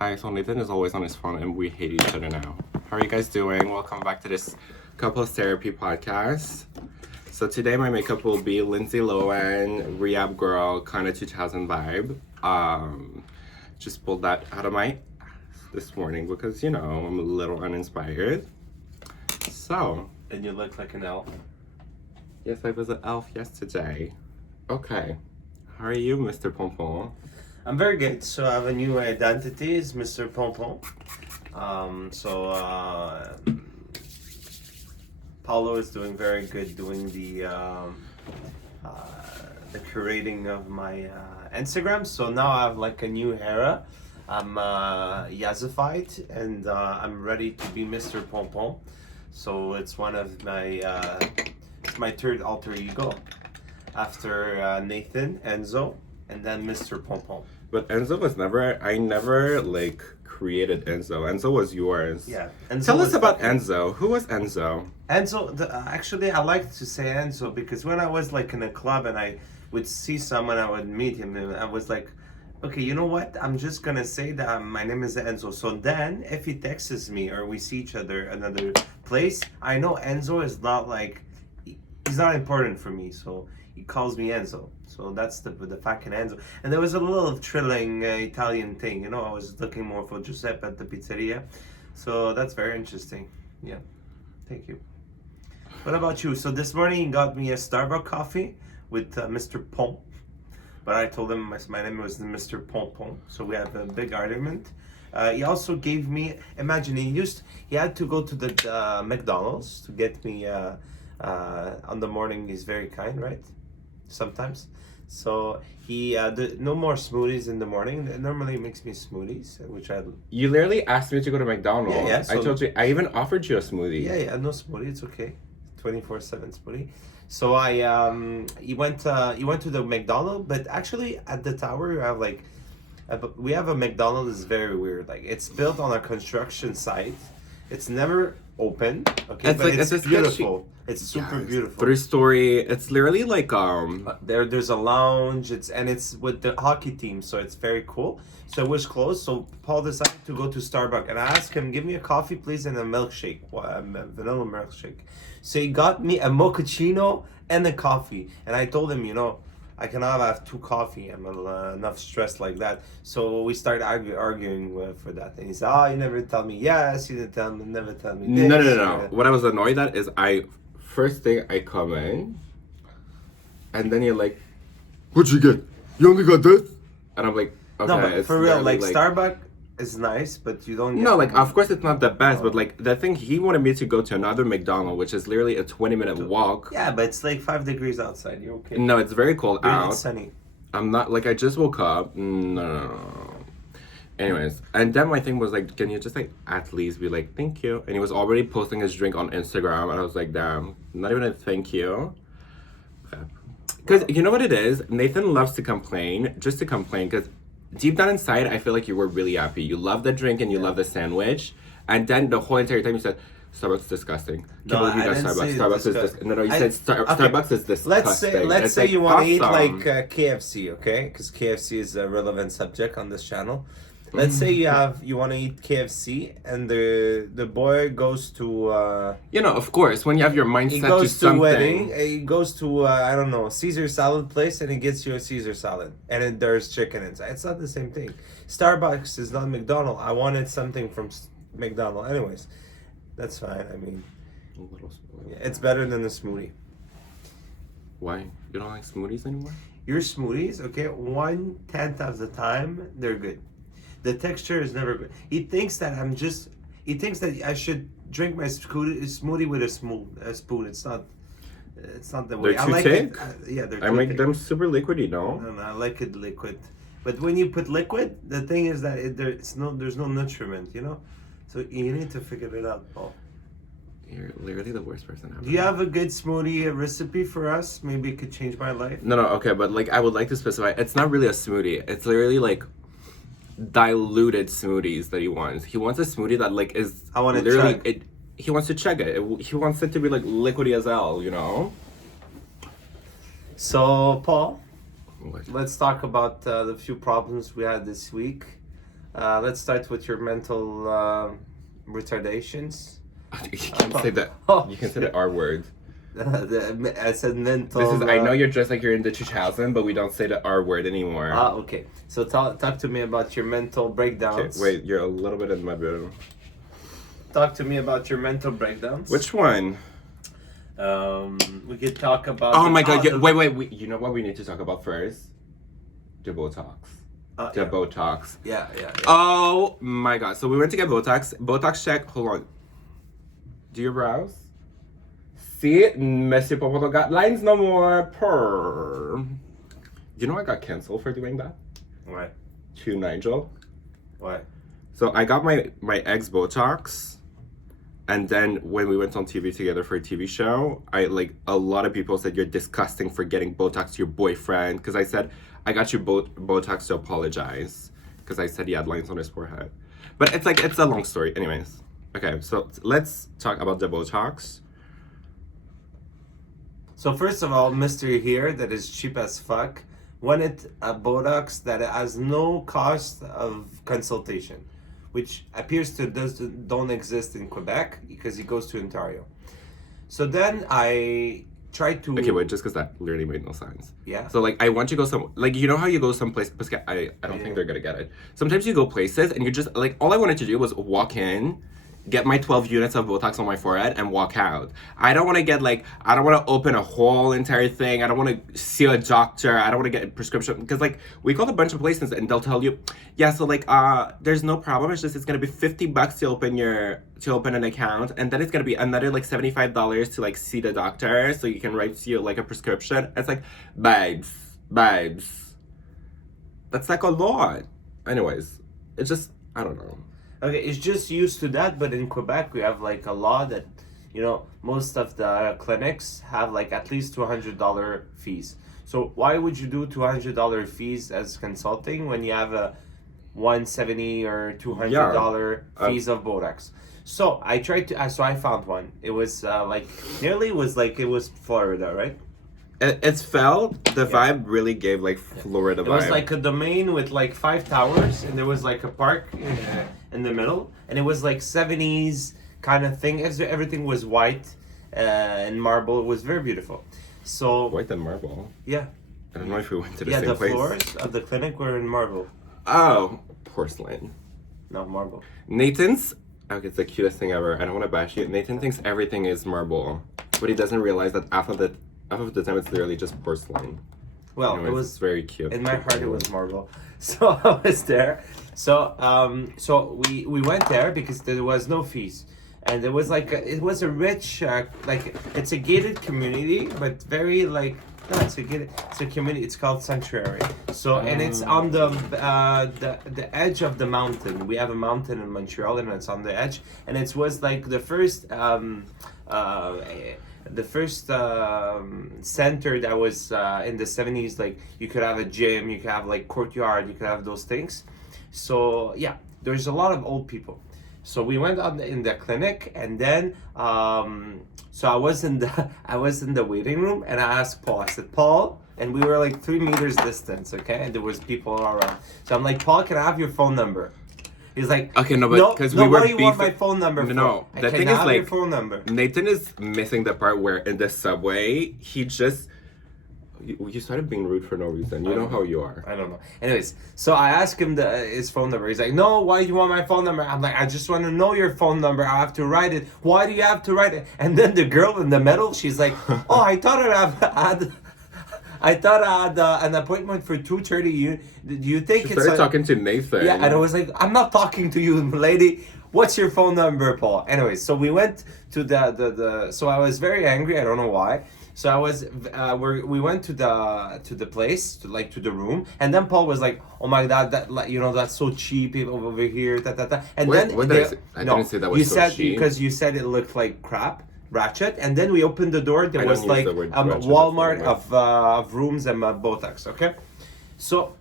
Hi, so Nathan is always on his phone and we hate each other now. How are you guys doing? Welcome back to this couples therapy podcast. So today my makeup will be Lindsay Lohan, Rehab Girl, kind of 2000 vibe. Just pulled that out of my ass this morning because, you know, I'm a little uninspired. So. And you look like an elf. Yes, I was an elf yesterday. Okay. How are you, Mr. Pompon? I'm very good. So I have a new identity as Mr. Pompon. Paulo is doing very good doing the curating of my Instagram. So now I have like a new era. I'm yazified and I'm ready to be Mr. Pompon. So it's one of my it's my third alter ego after Nathan, Enzo, and then Mr. Pompon. But Enzo was I never like created Enzo. Enzo was yours. Yeah. Enzo Tell us about Enzo. Who was Enzo? Enzo, actually, I like to say Enzo because when I was like in a club and I would see someone, I would meet him, and I was like, okay, you know what? I'm just gonna say that my name is Enzo. So then, if he texts me or we see each other another place, I know Enzo is not like he's not important for me. So he calls me Enzo. So that's the fucking Enzo. And there was a little thrilling Italian thing, you know. I was looking more for Giuseppe at the pizzeria. So that's very interesting. Yeah. Thank you. What about you? So this morning he got me a Starbucks coffee with Mr. Pom. But I told him my name was Mr. Pompon. So we have a big argument. He also gave me, imagine he had to go to the McDonald's to get me on the morning. He's very kind, right? Sometimes. So he no more smoothies in the morning. Normally he makes me smoothies, which I. You literally asked me to go to McDonald's. Yeah. So, I told you. I even offered you a smoothie. Yeah. No smoothie. It's okay. 24/7 smoothie. So he went to the McDonald's, but actually at the tower you have like, we have a McDonald's is very weird. Like it's built on a construction site. It's never open. Okay, It's but like it's it's beautiful. It's super beautiful. 3-story. It's literally like There's a lounge. It's with the hockey team, so it's very cool. So it was closed. So Paul decided to go to Starbucks, and I asked him, "Give me a coffee, please, and a milkshake, a vanilla milkshake." So he got me a mochaccino and a coffee, and I told him, you know, I cannot have 2 coffee. I'm enough stressed like that. So we started arguing for that, and he said, "Oh, you never tell me yes. You didn't tell me. Never tell me this." No. What I was annoyed at is first thing I come in, and then you're like, "What'd you get? You only got this?" And I'm like, "Okay." No, but it's for real, barely, like Starbucks is nice, but you don't. No, like of course it's not the best, but like the thing he wanted me to go to another McDonald's, which is literally a 20-minute walk. Yeah, but it's like 5 degrees outside. You're okay. No, it's very cold out. It's sunny. I'm not like I just woke up. No. Anyways, and then my thing was like, can you just like at least be like, thank you? And he was already posting his drink on Instagram, and I was like, damn, not even a thank you. Because you know what it is? Nathan loves to complain, just to complain, because deep down inside, I feel like you were really happy. You love the drink and you love the sandwich, and then the whole entire time you said, Starbucks is disgusting. Can't believe you got Starbucks. Starbucks is disgusting. No, you said Starbucks is disgusting. Let's say you want to eat awesome. like KFC, okay? Because KFC is a relevant subject on this channel. Let's say you want to eat KFC, and the boy goes to you know, of course, when you have your mind set to something. Wedding, he goes to I don't know, Caesar salad place, and he gets you a Caesar salad, and then there's chicken inside. It's not the same thing. Starbucks is not McDonald's. I wanted something from McDonald's. Anyways, that's fine. I mean, it's better than the smoothie. Why? You don't like smoothies anymore? Your smoothies, okay, 1/10 of the time they're good. The texture is never good. He thinks that I should drink my smoothie with a spoon. It's not the way. They're too like thick? They're too I make thick. them super liquidy, no? No, I like it liquid. But when you put liquid, the thing is that there's no nutriment, you know? So you need to figure it out, Paul. You're literally the worst person ever. Do you have a good smoothie recipe for us? Maybe it could change my life. No, okay, but like I would like to specify, it's not really a smoothie. It's literally like diluted smoothies that he wants. He wants a smoothie that like is I want to literally chug. it. He wants to chug it. He wants it to be like liquidy as hell, you know. So Paul, What? let's talk about the few problems we had this week. Let's start with your mental retardations. You can say that. Oh, You can say the R word. I said mental. This is. I know you're dressed like you're in the 2000, but we don't say the R word anymore. Okay. So talk to me about your mental Okay, breakdowns. wait, you're a little bit in my bedroom. Talk to me about your mental breakdowns. Which one? We could talk about. Oh my god! the- Wait. You know what we need to talk about first? The Botox. The yeah. Botox. Yeah. Oh my god! So we went to get Botox. Botox check. Hold on. Do your brows? See, Monsieur Popoto got lines no more. Purr. You know I got canceled for doing that Why? to Nigel. Why? So I got my ex Botox, and then when we went on TV together for a TV show, a lot of people said you're disgusting for getting Botox to your boyfriend, because I said I got you Botox to apologize, because I said he had lines on his forehead. But it's a long story. Anyways, okay, so let's talk about the Botox. So first of all, mystery here that is cheap as fuck. Wanted a Botox that has no cost of consultation, which appears to don't exist in Quebec because it goes to Ontario. So then I tried to. Okay, wait, just because that literally made no sense. Yeah. So I want you to go you know how you go someplace, I don't think they're gonna get it. Sometimes you go places and you just all I wanted to do was walk in, get my 12 units of Botox on my forehead and walk out. I don't want to get I don't want to open a whole entire thing. I don't want to see a doctor. I don't want to get a prescription, because we called a bunch of places and they'll tell you, yeah, so there's no problem. It's just it's gonna be $50 to open an account, and then it's gonna be another $75 to see the doctor so you can write you a prescription. It's babes, that's a lot. Anyways, it's just I don't know. Okay, it's just used to that, but in Quebec we have a law that, most of the clinics have at least $200 fees. So why would you do $200 fees as consulting when you have a $170 or $200 fees of Botox? So I tried to, so I found one. It was nearly was it was Florida, right? It's felt the vibe really gave Florida vibe. It was a domain with 5 towers, and there was a park in the middle, and it was 70s kind of thing. Everything was white and marble. It was very beautiful. So White and marble. yeah, I don't know if we went to the yeah. same The place. floors of the clinic were in marble, Oh, porcelain. not marble. Nathan's. Okay, it's the cutest thing ever. I don't want to bash you. Nathan thinks everything is marble, but he doesn't realize that half of the time it's literally just porcelain. Well, Anyways, it was it's very cute. in my heart. It was marble. So I was there. So we went there because there was no fees, and there was it was a rich it's a gated community, but very no, it's a community. It's called Sanctuary. So and it's on the edge of the mountain. We have a mountain in Montreal, and it's on the edge. And it was the first center that was in the 70s. You could have a gym, you could have courtyard, you could have those things. So yeah, there's a lot of old people. So we went in the clinic, and then so I was in the waiting room, and I asked Paul. I said, Paul, and we were 3 meters distance, okay, and there was people all around. So I'm like, Paul, can I have your phone number? He's like, okay, no, but because we were what do you want beefing- my phone number for? No, the Can thing I is have your phone number? Nathan is missing the part where in the subway he just you started being rude for no reason. You know how you are. I don't know. Anyways, so I asked him his phone number. He's like, no, why do you want my phone number? I'm like, I just want to know your phone number. I have to write it. Why do you have to write it? And then the girl in the middle, she's like, oh, I thought I had an appointment for 2:30. Do you think She it's started talking to Nathan. Yeah, and I was like, I'm not talking to you, lady. What's your phone number, Paul? Anyways, so we went to the so I was very angry. I don't know why. So I was we went to the place, to the room, and then Paul was like, oh my god, that's so cheap over here, and What- then what did I say? I didn't say that was you so said cheap. because you said it looked like crap. Ratchet, and then we opened the door. There I was don't use the word ratchet, Walmart that's what of rooms and Botox. Okay, so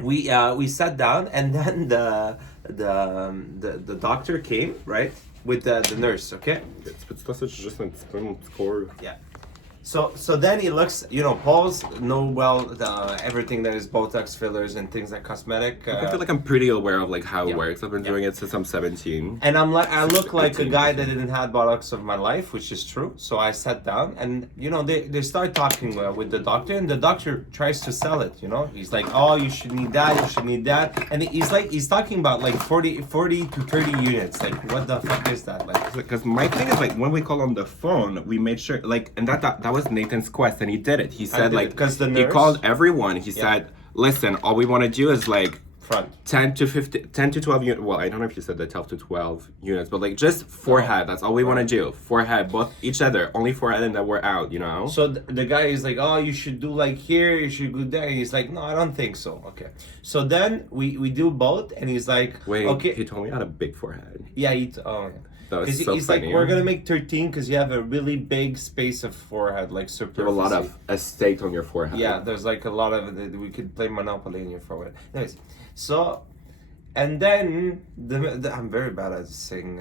we sat down, and then the doctor came, right, with the nurse. Okay, It's just a score. yeah. So then he looks, Paul's know everything that is Botox fillers and things like cosmetic. I feel like I'm pretty aware of like how it Yeah. works. I've been doing it since I'm 17. And I look like a 18, guy that didn't have Botox of my life, which is true. So I sat down, and they start talking with the doctor, and the doctor tries to sell it. He's like, oh, you should need that, you should need that, and he's talking about like 40 to 30 units. Like, what the fuck is that? Like, Because my thing is like when we call on the phone, we made sure like, and that was Nathan's quest, and he did it. He said did like it, 'cause the he nurse- called everyone. He said, listen, all we want to do is like front. 10 to 12 units. Well, I don't know if you said the 12 to 12 units, but like just forehead. That's all we want to do. Forehead, both each other, only forehead, and then we're out. So the guy is like, oh, you should do like here, you should go there. He's like, no, I don't think so. Okay. So then we do both, and he's like, Wait, okay, he told me I had a big forehead. yeah, yeah. That was Because so he's like, funny. we're gonna make 13 because you have a really big space of forehead, like You have superficie. a lot of estate on your forehead. Yeah, there's like a lot of it. We could play Monopoly in your forehead. Anyways, so, and then I'm very bad at saying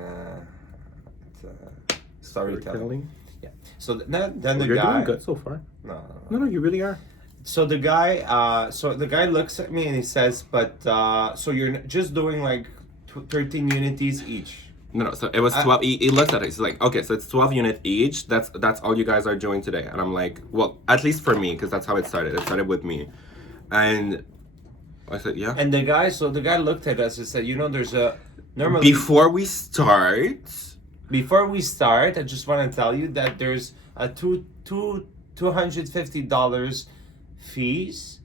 storytelling. Storytelling. Yeah. So then the You're guy. doing good so far. No. No, you really are. So the guy looks at me and he says, "But so you're just doing like 13 unities each." No, so it was 12. He looked at it. He's like, okay, so it's 12 unit each. That's all you guys are doing today. And I'm like, well, at least for me, because that's how it started. It started with me. And I said, yeah. And the guy looked at us and said, there's a normally Before we start, I just want to tell you that there's a $250 fees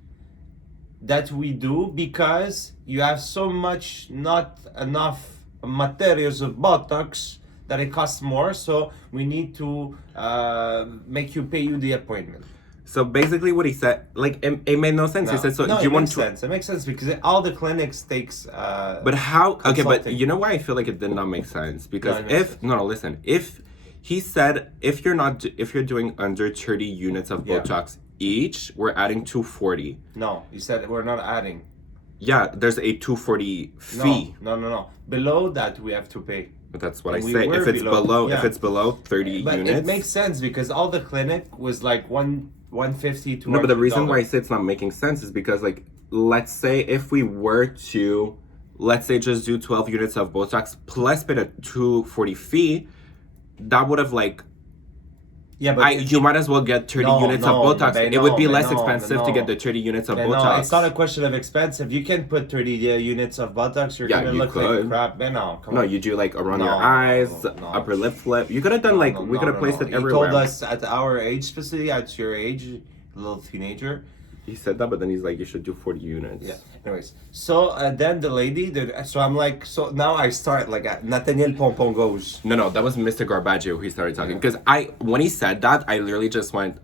that we do because you have so much not enough materials of Botox that it costs more, so we need to make you pay you the appointment. so basically what he said, like, it made no sense. He said, so no, you it want makes to... sense. It makes sense because all the clinics takes But how? Okay, but consulting. you know why I feel like it did not make sense? Because No, it makes listen, if he said if you're doing under 30 units of Yeah. Botox each, we're adding 240. No, you said we're not adding. Yeah, there's a 240 fee. No. Below that we have to pay. But that's what And I we say. were If it's below, yeah. if it's below 30 But units. it makes sense because all the clinic was like 150 to No, but the reason why I say it's not making sense is because, like, let's say if we were to, let's say, just do 12 units of Botox plus pay a 240 fee, that would have, like, yeah, but you might as well get 30 units of Botox. but It would be no, less but expensive to no. get the 30 units of But Botox. no, it's not a question of expensive. You can put 30 units of Botox. You're Yeah, gonna you look like could. crap. But no, come No, on. you do, like, around No, your eyes, no. upper lip flip. You could have done, like, we could have placed it He everywhere. told us at our age, specifically at your age, little teenager. He said that, but then he's like, you should do 40 units. Yeah. Anyways, so then the lady, so I'm like, so now I start like Nathaniel Pompon goes. No, that was Mr. Garbaggio who he started talking. Because when he said that, I literally just went,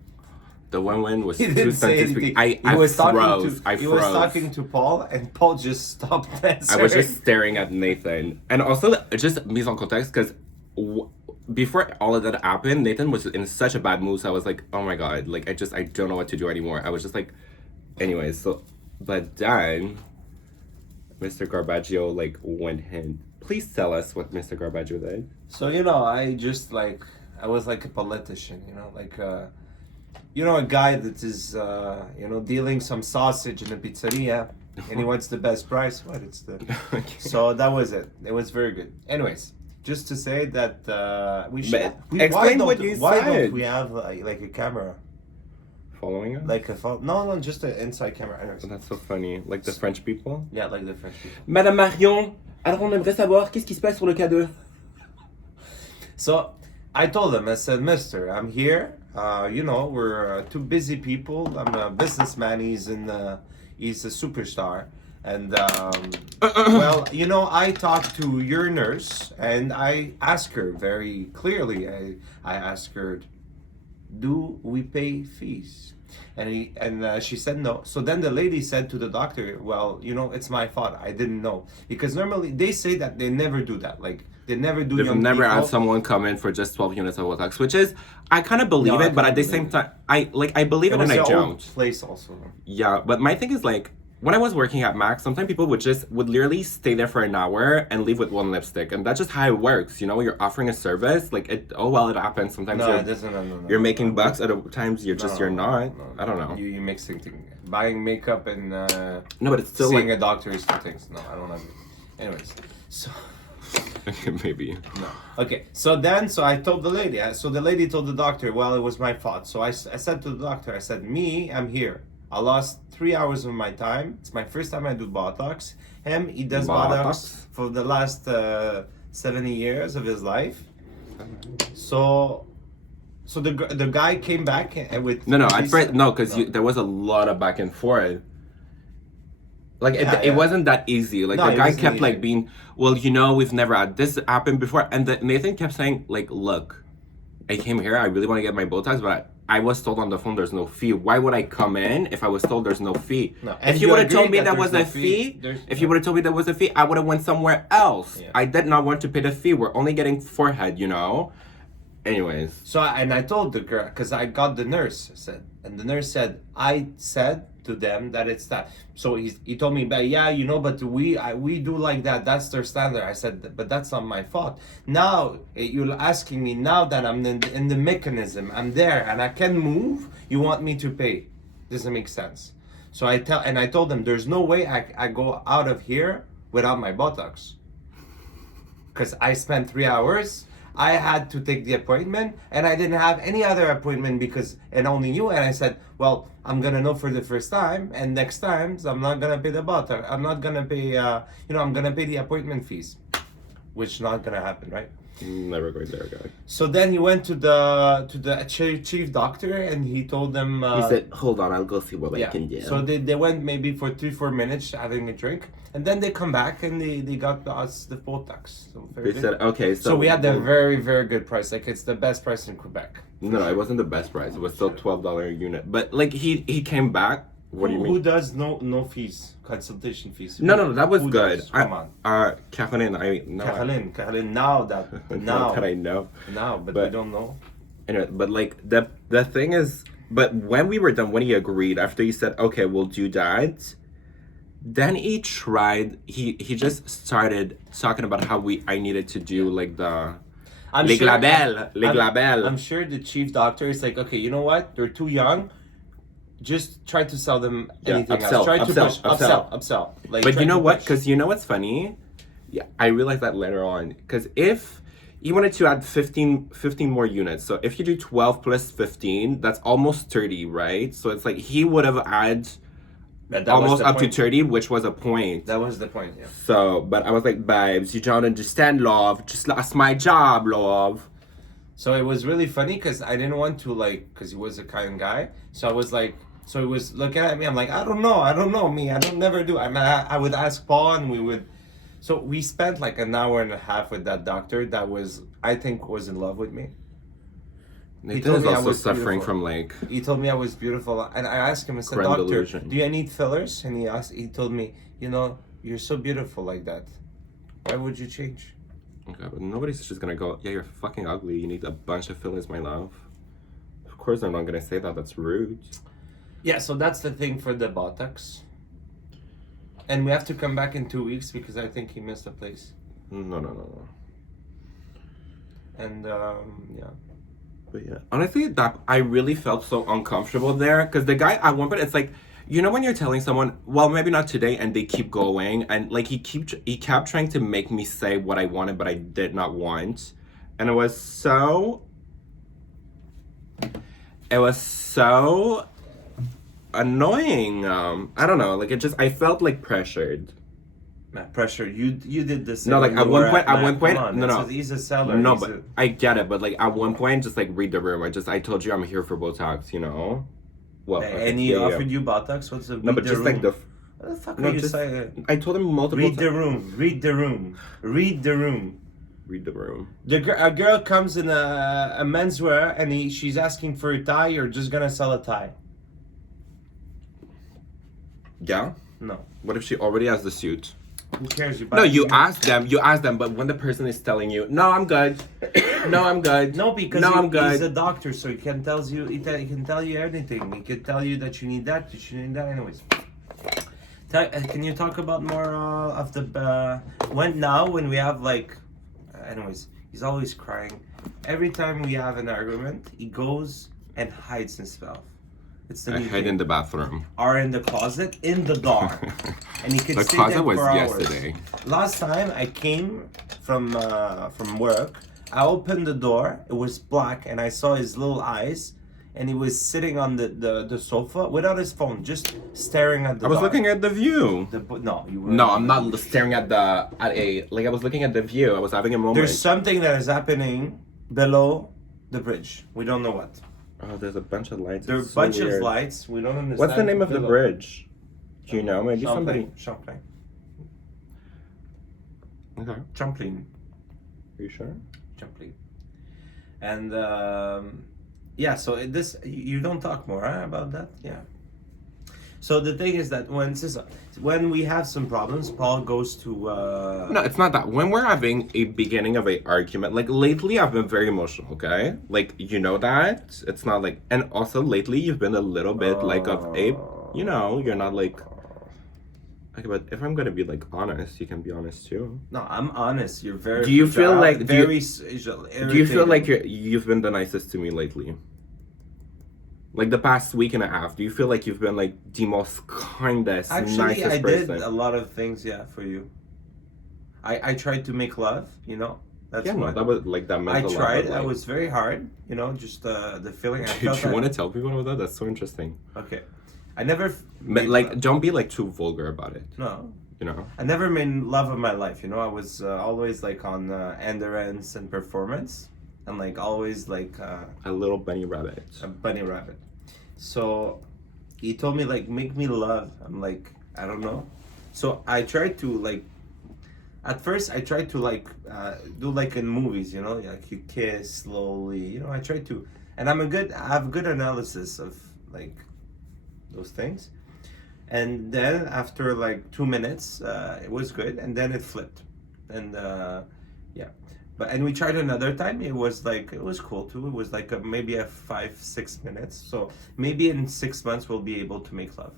the one was He too didn't say scientific. anything. I He was froze. I he froze. was talking to Paul, and Paul just stopped answering. I was just staring at Nathan. And also, just mise en context, because before all of that happened, Nathan was in such a bad mood. So I was like, oh my God, like, I don't know what to do anymore. I was just like, anyways, so, but then Mr. Garbaggio, like, went in. Please tell us what Mr. Garbaggio did. So I just like I was like a politician, like a guy that is dealing some sausage in a pizzeria, and he wants the best price. What it's the Okay. So that was it. It was very good. Anyways, just to say that we should. But explain what you why said. don't we have like a camera, Following us? like a phone? No, just an inside camera. Anyways, That's so funny. Like the French people? yeah, like the French people. Madame Marion, alors on aimerait savoir qu'est-ce qui se passe sur le K2. So I told him, I said, Mister, I'm here. We're two busy people. I'm a businessman. He's a superstar. And well, I talked to your nurse and I asked her very clearly. I asked her, do we pay fees? And she said no. So then the lady said to the doctor, well, it's my fault. I didn't know. Because normally they say that they never do that. Like, they never do They've young never people. had someone come in for just 12 units of Botox, which is, I kind of believe No, I it, but at the can't same believe time, I believe it It was and I your old don't. place also. Yeah, but my thing is like, when I was working at Mac, sometimes people would literally stay there for an hour and leave with one lipstick, and that's just how it works. You know, you're offering a service, like it. Oh well, it happens. Sometimes No, it doesn't. No, you're making bucks. Other times you're you're not. no. I don't know. You mixing things. Buying makeup and No, but it's still seeing like a doctor is two things. No, I don't have it. Anyways, so maybe. no. Okay, so I told the lady. So the lady told the doctor, well, it was my fault. So I said to the doctor, I said, I'm here. I lost 3 hours of my time. It's my first time I do Botox. He does Botox for the last 70 years of his life. So the guy came back and with No, at first, no, because there was a lot of back and forth. Like it wasn't that easy. Like the guy kept like being, well, you know, we've never had this happen before, and Nathan kept saying like, look, I came here, I really want to get my Botox, but I was told on the phone there's no fee. Why would I come in if I was told there's no fee? No. If you would have told me that was a fee, if you would have told me there was a fee, I would have went somewhere else. Yeah. I did not want to pay the fee. We're only getting forehead, you know. Anyways. So I told the girl, because I got the nurse and the nurse said, I said to them that it's that. So he told me, but yeah, you know, but we do like that. That's their standard. I said, but that's not my fault. Now you're asking me now that I'm in the mechanism, I'm there and I can move. You want me to pay? Doesn't make sense. So I told them there's no way I go out of here without my Botox, because I spent 3 hours. I had to take the appointment and I didn't have any other appointment because it only you. And I said, well, I'm going to know for the first time. And next time, I'm not going to pay the Botox. I'm not going to pay, I'm going to pay the appointment fees, which not going to happen, right? Never going there, guy. So then he went to the chief doctor and he told them. He said, hold on, I'll go see what I can do. So they went maybe for 3-4 minutes having a drink. And then they come back and they got us the Botox. So they said, okay, so we had a very, very good price. Like it's the best price in Quebec. No, it wasn't the best price. It was still $12 a unit. But like he came back. What do you mean? Who does no fees, consultation fees? No, that was good. Come on. Caroline, Caroline, now that I know. Now, but we don't know. Anyway, but like the thing is, but when we were done, when he agreed, after he said, okay, we'll do that, then he just started talking about how I needed to do like the les glabelles. I'm sure the chief doctor is like, okay, you know what? They're too young. Just try to sell them anything else. Try to push upsell. Like, but you know what? Because you know what's funny? Yeah, I realized that later on. Because if you wanted to add 15 more units, so if you do 12 plus 15, that's almost 30, right? So it's like he would have added almost up to 30, which was a point. That was the point, yeah. So, but I was like, babes, you don't understand, love. Just lost my job, love. So it was really funny because I didn't want to because he was a kind guy. So I was like, so he was looking at me. I'm like, I don't know me. I don't never do. I would ask Paul and we would. So we spent like an hour and a half with that doctor that I think was in love with me. Nathan is also suffering from like. He told me I was beautiful, and I asked him. I said, "Doctor, delusion. Do I need fillers?" And he told me, you're so beautiful like that. Why would you change? Okay, but nobody's just gonna go, yeah, you're fucking ugly. You need a bunch of fillers, my love. Of course, I'm not gonna say that. That's rude. Yeah, so that's the thing for the Botox. And we have to come back in 2 weeks because I think he missed a place. No. And yeah. But yeah, honestly, that I really felt so uncomfortable there because the guy at one point, it's like, you know when you're telling someone, well, maybe not today, and they keep going, and like he kept trying to make me say what I wanted, but I did not want, and it was so annoying. I don't know, like I felt like pressured. Pressure. You did this. No, like at one point, no. He's a seller. No, but I get it. But like at one point, just like read the room. I told you I'm here for Botox. You know. Well, and he offered you Botox. What's the? No, but just like the. What the fuck are you saying? I told him multiple. Read the room. Read the room. Read the room. Read the room. A girl comes in a menswear and she's asking for a tie. You're just gonna sell a tie. Yeah. No. What if she already has the suit? Who cares? You ask them, but when the person is telling you, no, I'm good. No, I'm good. No, because I'm good. He's a doctor, so he can tell you anything. He can tell you that you need that, anyways. Can you talk about more of the when we have like, anyways, he's always crying. Every time we have an argument, he goes and hides himself. It's the I new hid thing. in the bathroom. Or in the closet in the dark, and he could The stay closet there was for hours. yesterday. Last time I came from work, I opened the door. It was black, and I saw his little eyes, and he was sitting on the sofa without his phone, just staring at the. I was dark. looking at the view. No, you were. No, I'm not staring at like I was looking at the view. I was having a moment. There's something that is happening below the bridge. We don't know what. Oh, there's a bunch of lights. There are It's a so bunch of weird. lights. We don't understand. What's the name of the below. bridge? Do you know? Maybe somebody. Champlain. Okay. Are Champlain. you sure? Champlain. And yeah, so this you don't talk more about that, yeah. So the thing is that when we have some problems, Paul goes to. No, it's not that. When we're having a beginning of a argument, like lately, I've been very emotional. Okay, like you know that it's not like, and also lately you've been a little bit like of a, you know, you're not like. Okay, but if I'm gonna be like honest, you can be honest too. No, I'm honest. You're very. Do you feel fragile, like very? Do you feel like you've been the nicest to me lately? Like the past week and a half, do you feel like you've been like the most kindest, Actually, nicest I person? did a lot of things, yeah, for you. I tried to make love, you know. That's Yeah, no, what that was like that. I Meant a lot, tried. but, I like, was very hard, you know. Just the feeling. I Do felt you that- want to tell people about that? That's so interesting. Okay, I never. But, made like, love. don't be like too vulgar about it. No, You know. I never made love of my life. You know, I was always like on endurance and performance, and like always like A little bunny rabbit. a bunny rabbit. So he told me like make me love. I'm like I don't know. So I tried to like. At first, I tried to like do like in movies, you know, like you kiss slowly. You know, I tried to, and I have good analysis of like those things. And then after like 2 minutes, it was good, and then it flipped, and yeah. And we tried another time. It was cool too. It was like maybe a 5-6 minutes. So maybe in 6 months we'll be able to make love.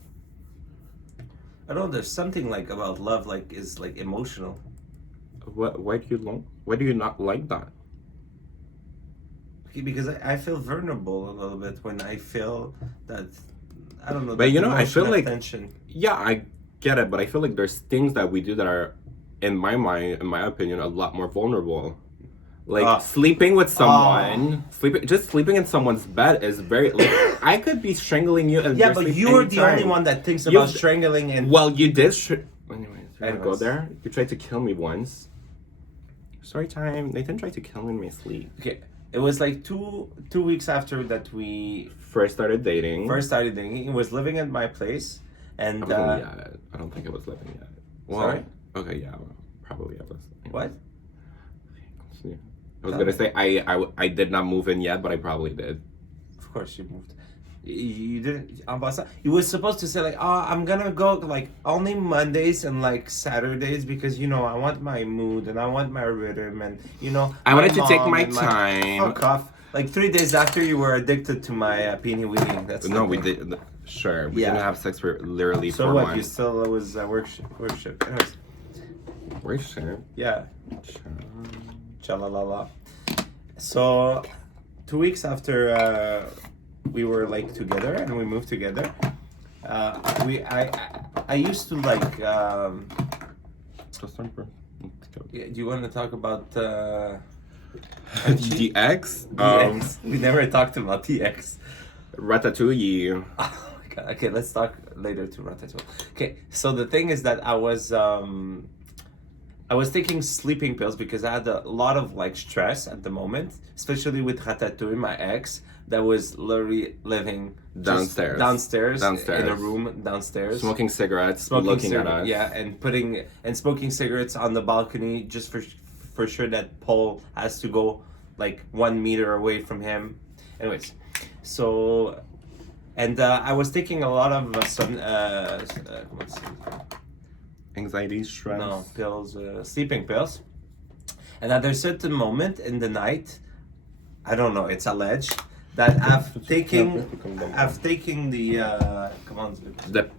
I don't know. There's something like about love like is like emotional. Why do you not like that? Okay, because I feel vulnerable a little bit when I feel that I don't know. But that you know, I emotion feel of like- tension. Yeah, I get it, but I feel like there's things that we do that are, in my mind, in my opinion, a lot more vulnerable. Like sleeping with someone, sleeping in someone's bed is very. Like, I could be strangling you. And Yeah, but you're the only anytime. one that thinks about You've- strangling and. Well, you did. Anyways, you're gonna go Anyways. there. You tried to kill me once. Story time. Nathan tried to kill me in my sleep. Okay, it was like two weeks after that we First started dating. first started dating. He was living at my place, and I wasn't yet. I don't think I was living yet. Well, Sorry? Okay, yeah, well, probably I was. what? Yeah. I was gonna say I did not move in yet, but I probably did. Of course you moved. You didn't. You were supposed to say like, oh, I'm gonna go like only Mondays and like Saturdays because you know I want my mood and I want my rhythm and you know. I wanted my to take mom my and time. Fuck off. Like 3 days after you were addicted to my peenie weenie. That's the No, we thing. did. Sure, we Yeah. didn't have sex for literally So 4 what? You months. still was worship. Anyways, We're sure. yeah. Cha-la-la-la. So, 2 weeks after we were like together and we moved together, I used to like. Do you want to talk about The ex. TX? We never talked about TX. Ratatouille. Oh my god. Okay, let's talk later to Ratatouille. Okay, so the thing is that I was taking sleeping pills because I had a lot of like stress at the moment, especially with Ratatouille, my ex, that was literally living just Downstairs. in a room downstairs, Smoking cigarettes, smoking looking at cigarette- us. yeah, and smoking cigarettes on the balcony just for sure that Paul has to go like 1 meter away from him. Anyways, so and I was taking a lot of what's it? Anxiety, stress. No, pills, sleeping pills. And at a certain moment in the night, I don't know, it's alleged that I've taken the come on, the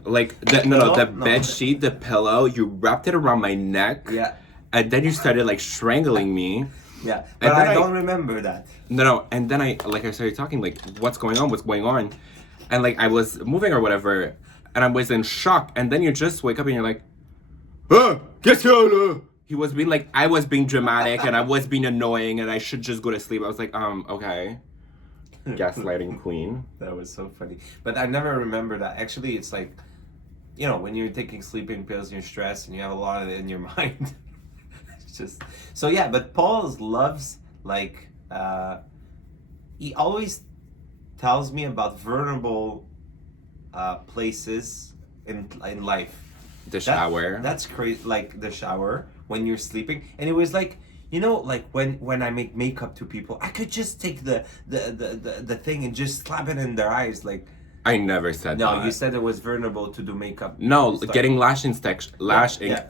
No, bed sheet, the pillow. You wrapped it around my neck. yeah, And then you started like strangling me. yeah, but then I don't remember that. No. And then I started talking like, what's going on? What's going on? And like I was moving or whatever, and I was in shock. And then you just wake up and you're like, get out. He was being like, I was being dramatic and I was being annoying and I should just go to sleep. I was like, okay. Gaslighting queen. That was so funny. But I never remember that. Actually, it's like, you know, when you're taking sleeping pills and you're stressed and you have a lot of it in your mind. It's just so yeah. But Paul loves like he always tells me about vulnerable places in life. The shower. That's crazy. Like the shower when you're sleeping, and it was like. You know, like when I make makeup to people, I could just take the thing and just slap it in their eyes. Like, I never said that. no, you said it was vulnerable to do makeup. No, stuff. getting lash Yeah.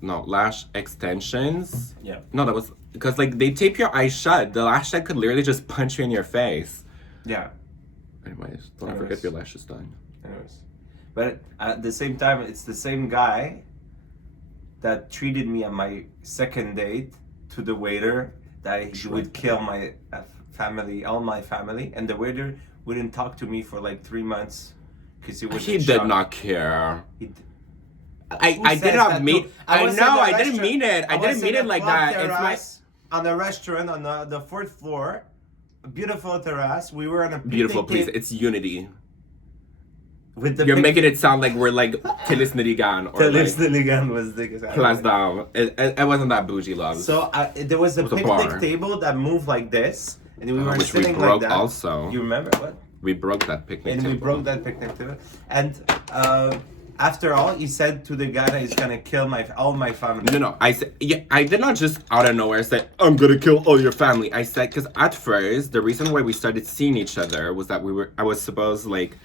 lash extensions. Yeah. No, that was because like they tape your eyes shut. The lash tech could literally just punch you in your face. Yeah. Anyways, don't ever get your lashes done. Anyways, but at the same time, it's the same guy that treated me on my second date to the waiter that he would kill my family, all my family, and the waiter wouldn't talk to me for like 3 months because he was. He did not care. He I did not mean. I know. I didn't mean it. I didn't mean it like that. It's my on a restaurant on the fourth floor, a beautiful terrace. We were on a beautiful picnic place. It's unity. With the You're making it sound like we're like Telis Nirigan or Telis like Nirigan was the Place down. It wasn't that bougie, love. So there was a picnic table that moved like this, and we were which sitting we broke like that. Also, you remember what? We broke that picnic table. We broke that picnic table, and after all, he said to the guy that he's gonna kill all my family. No, I said, yeah, I did not just out of nowhere say, I'm gonna kill all your family. I said, because at first, the reason why we started seeing each other was that I was supposed like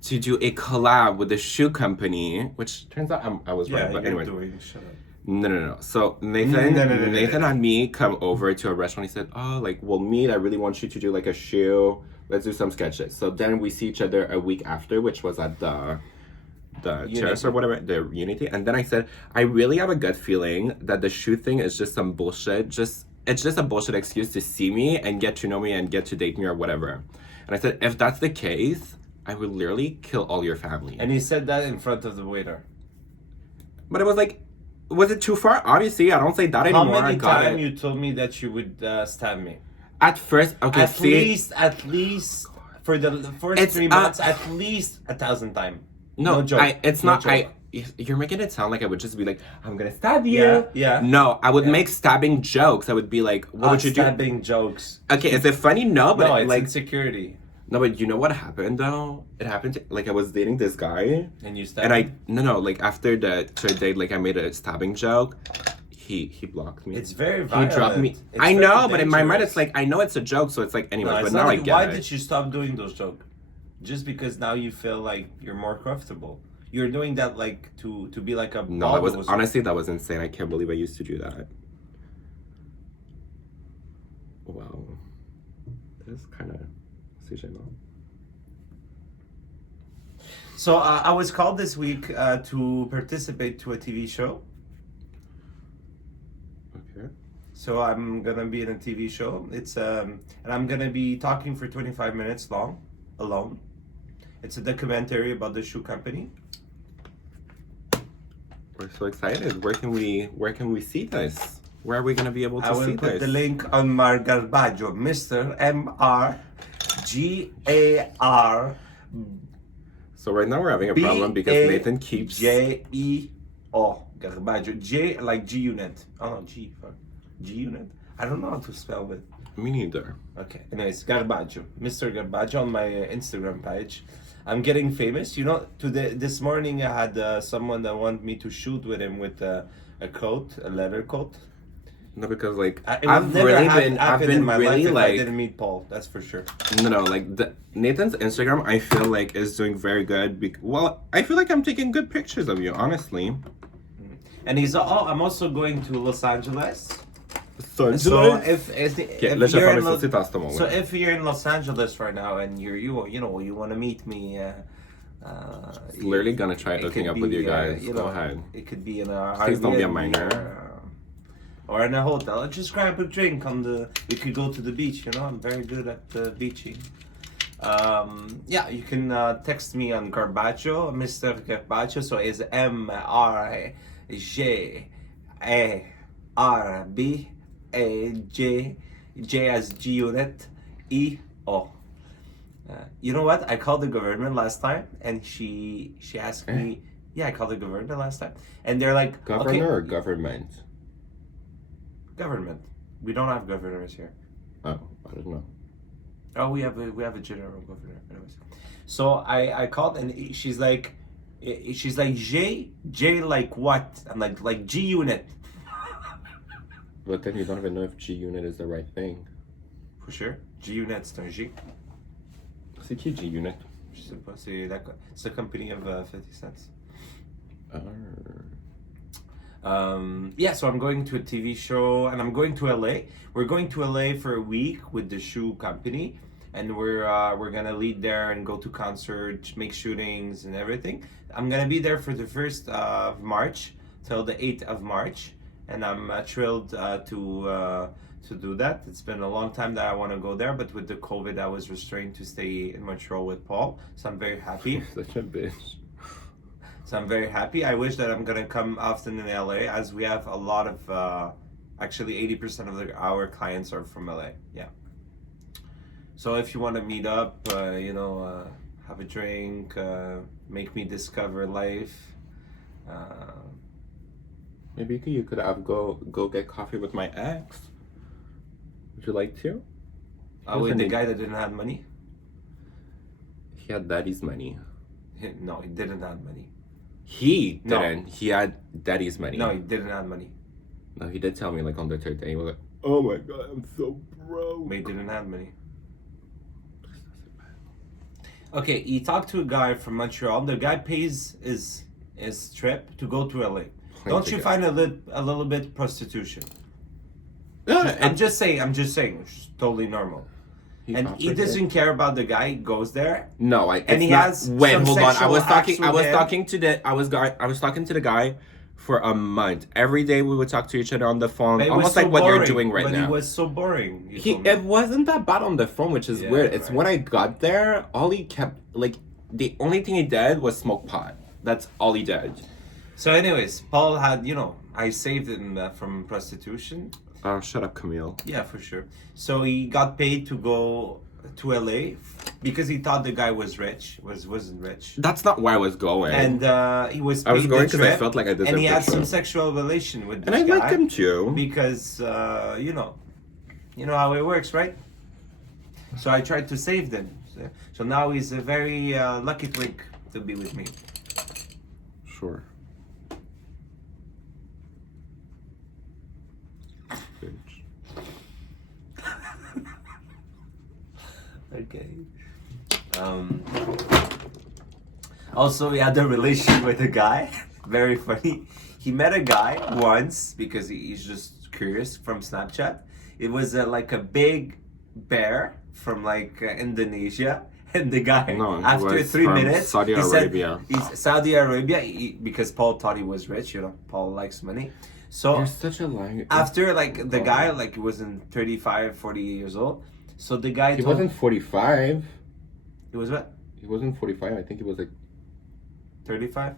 to do a collab with the shoe company, which turns out I was right, but anyway. Shut up. No. So Nathan had me come over to a restaurant. He said, oh, like, we'll meet. I really want you to do like a shoe. Let's do some sketches. So then we see each other a week after, which was at the church or whatever, the Unity. And then I said, I really have a gut feeling that the shoe thing is just some bullshit. It's just a bullshit excuse to see me and get to know me and get to date me or whatever. And I said, if that's the case, I would literally kill all your family. And he said that in front of the waiter. But it was like, was it too far? Obviously, I don't say that anymore. How many times you told me that you would stab me? At first, okay, at least for the first 3 months, at least 1,000 times. No joke. You're making it sound like I would just be like, I'm gonna stab you. Yeah. No, I would make stabbing jokes. I would be like, what would you do? Stabbing jokes. Okay, is it funny? No, but no, it's like insecurity. No, but you know what happened though? It happened like I was dating this guy. And you stabbed him? Like after the third date, like I made a stabbing joke. He blocked me. It's very violent. He dropped me. I know, but in my mind it's like I know it's a joke, so it's like anyway. No, but now I get why it. did you stop doing those jokes? Just because now you feel like you're more comfortable. You're doing that like to be like a No, that was honestly that was insane. I can't believe I used to do that. Wow. That is kind of CJ Long. So I was called this week to participate to a TV show. Okay. So I'm gonna be in a TV show. It's and I'm gonna be talking for 25 minutes long, alone. It's a documentary about the shoe company. We're so excited. Where can we see this? Where are we gonna be able to see this? I will put the link on Mar Garbaggio, Mr. MRGAR. So right now we're having a problem because Nathan keeps JEO Garbaggio. J like G Unit. Oh no, G. Fuck. G Unit. I don't know how to spell it. Me neither. Okay. Anyways, Garbaggio, Mr. Garbaggio on my Instagram page. I'm getting famous. You know, this morning I had someone that wanted me to shoot with him with a coat, a leather coat. No, because like I've been really like I didn't meet Paul. That's for sure. No, like Nathan's Instagram, I feel like is doing very good. Well, I feel like I'm taking good pictures of you, honestly. And I'm also going to Los Angeles So laisse you're faire in mes saucisses à ce so moment-là. if you're in Los Angeles right now and you want to meet me, Literally gonna try it hooking could up be, with you guys. you Go know, ahead. It could be in a Please don't be a Airbnb minor. or in a hotel. Just grab a drink on the. We could go to the beach. I'm very good at beaching. Yeah, you can text me on Garbaggio, Mr. Garbaggio. So it's MRGARBAJ, J as G unit, EO. You know what? I called the government last time, and she asked me. Yeah, I called the government last time, and they're like, Governor okay, or government? government. We don't have governors here. Oh, I don't know. Oh, we have a general governor. Anyways, so I called and she's like J like what? I'm like G unit. But then you don't even know if G unit is the right thing. For sure. G unit, c'est un G. C'est qui G unit? Je sais pas. C'est a company of 50 cents. Yeah, so I'm going to a TV show and I'm going to LA. We're going to LA for a week with the shoe company, and we're gonna lead there and go to concerts, make shootings and everything. I'm gonna be there for the 1st of March till the 8th of March, and I'm thrilled to do that. It's been a long time that I want to go there, but with the COVID, I was restrained to stay in Montreal with Paul, so I'm very happy. Such a bitch. So I'm very happy. I wish that I'm gonna come often in LA, as we have a lot of, actually 80% of our clients are from LA. Yeah. So if you want to meet up, have a drink, make me discover life. Maybe you could have go get coffee with my ex. Would you like to? With the guy that didn't have money? He had daddy's money. No, he didn't have money. He No. didn't. He had daddy's money. No, he didn't have money. No, he did tell me like on the 3rd day. He was like, "Oh my god, I'm so broke." But he didn't have money. Okay, he talked to a guy from Montreal. The guy pays his trip to go to LA. Don't you find a little bit prostitution? I'm just saying, it's totally normal. And he doesn't care about the guy. He goes there. No, And he not, has wait, some hold on. I was sexual acts talking. I with was him. talking to the guy for a month. Every day we would talk to each other on the phone, But it almost was so like what you're boring. doing right But now. he was so boring. you told me. It wasn't that bad on the phone, which is Yeah, weird. It's right. when I got there, all he kept like the only thing he did was smoke pot. That's all he did. So, anyways, Paul had, I saved him from prostitution. Oh, shut up, Camille. Yeah, for sure. So he got paid to go to LA because he thought the guy was rich, wasn't rich. That's not where I was going. And he was paid I was going the because I trip, felt like I deserved and he the had some trip. sexual relation with this And I guy. liked him too. Because, you know how it works, right? So I tried to save them. So now he's a very lucky twink to be with me. Sure. Bitch. Okay. Also, he had a relation with a guy. Very funny. He met a guy once because he's just curious from Snapchat. It was like a big bear from like Indonesia. And the guy, No, he after was 3 from minutes, Saudi he said Arabia. he's Saudi Arabia because Paul thought he was rich. Paul likes money. So You're such a liar. after like the guy like he wasn't 35, 40 years old. So the guy He told wasn't 45. he was what? He wasn't 45. I think he was like 35?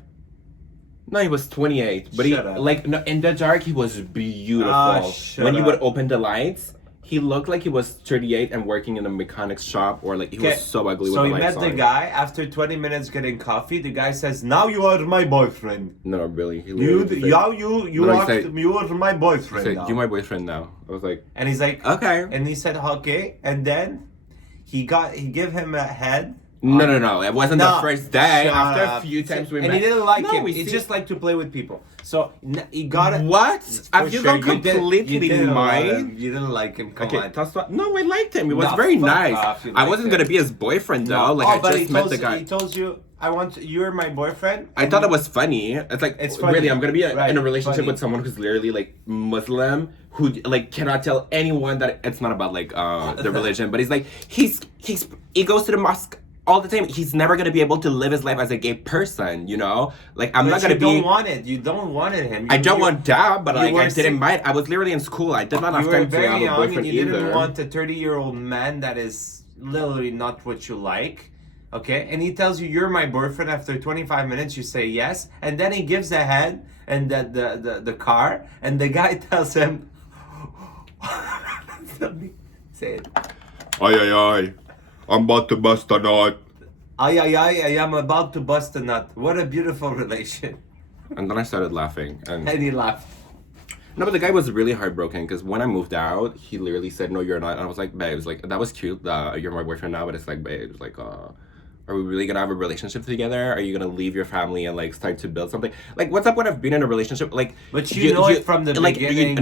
no, he was 28. But Shut up. like no, in the dark he was beautiful. Ah, shut when you would up. open the lights, he looked like he was 38 and working in a mechanic's shop, or like he was so ugly So with he the lights met the on. guy after 20 minutes getting coffee. The guy says, "Now you are my boyfriend. No, really. He You, literally just said- now you No, he are said- you are my he boyfriend said, now." "You're my boyfriend now." I was like, And he's like, okay. and he said, "Okay." And then he gave him a head. No. It wasn't the first day. Shut After up. a few times we met. And he didn't like No, him. we He see- just liked to play with people. So he got it. What? For Have you sure, gone completely you didn't like him. mind? You didn't like him. Come Okay, on. that's what. No, I liked him. He was No, very fuck nice. off, you I liked wasn't him. gonna be his boyfriend though. No. Like Oh, I but just met the guy. He told you, you're my boyfriend. I thought it was funny. It's like It's funny. really, I'm gonna be Right, in a relationship funny. with someone who's literally like Muslim, who like cannot tell anyone that it's not about like the religion, but he's like he goes to the mosque all the time. He's never gonna be able to live his life as a gay person, you know? Like I'm not gonna be. You don't want it. You don't want it him. I don't want that, but like I were didn't mind. I was literally in school. I did not have You were time to have very a young boyfriend and you either. didn't want a 30-year-old man that is literally not what you like. Okay? And he tells you you're my boyfriend after 25 minutes, you say yes, and then he gives a hand and the car, and the guy tells him say it. Ay ay ay. I'm about to bust a nut. Ay, ay, ay, I am about to bust a nut. What a beautiful relation. And then I started laughing. And he laughed. No, but the guy was really heartbroken because when I moved out, he literally said, "No, you're not." And I was like, "Babes, like that was cute. You're my boyfriend now, but it's like, babes, like, are we really gonna have a relationship together? Are you gonna leave your family and like start to build something? Like, what's up when I've been in a relationship? Like, but you know it from the like, beginning.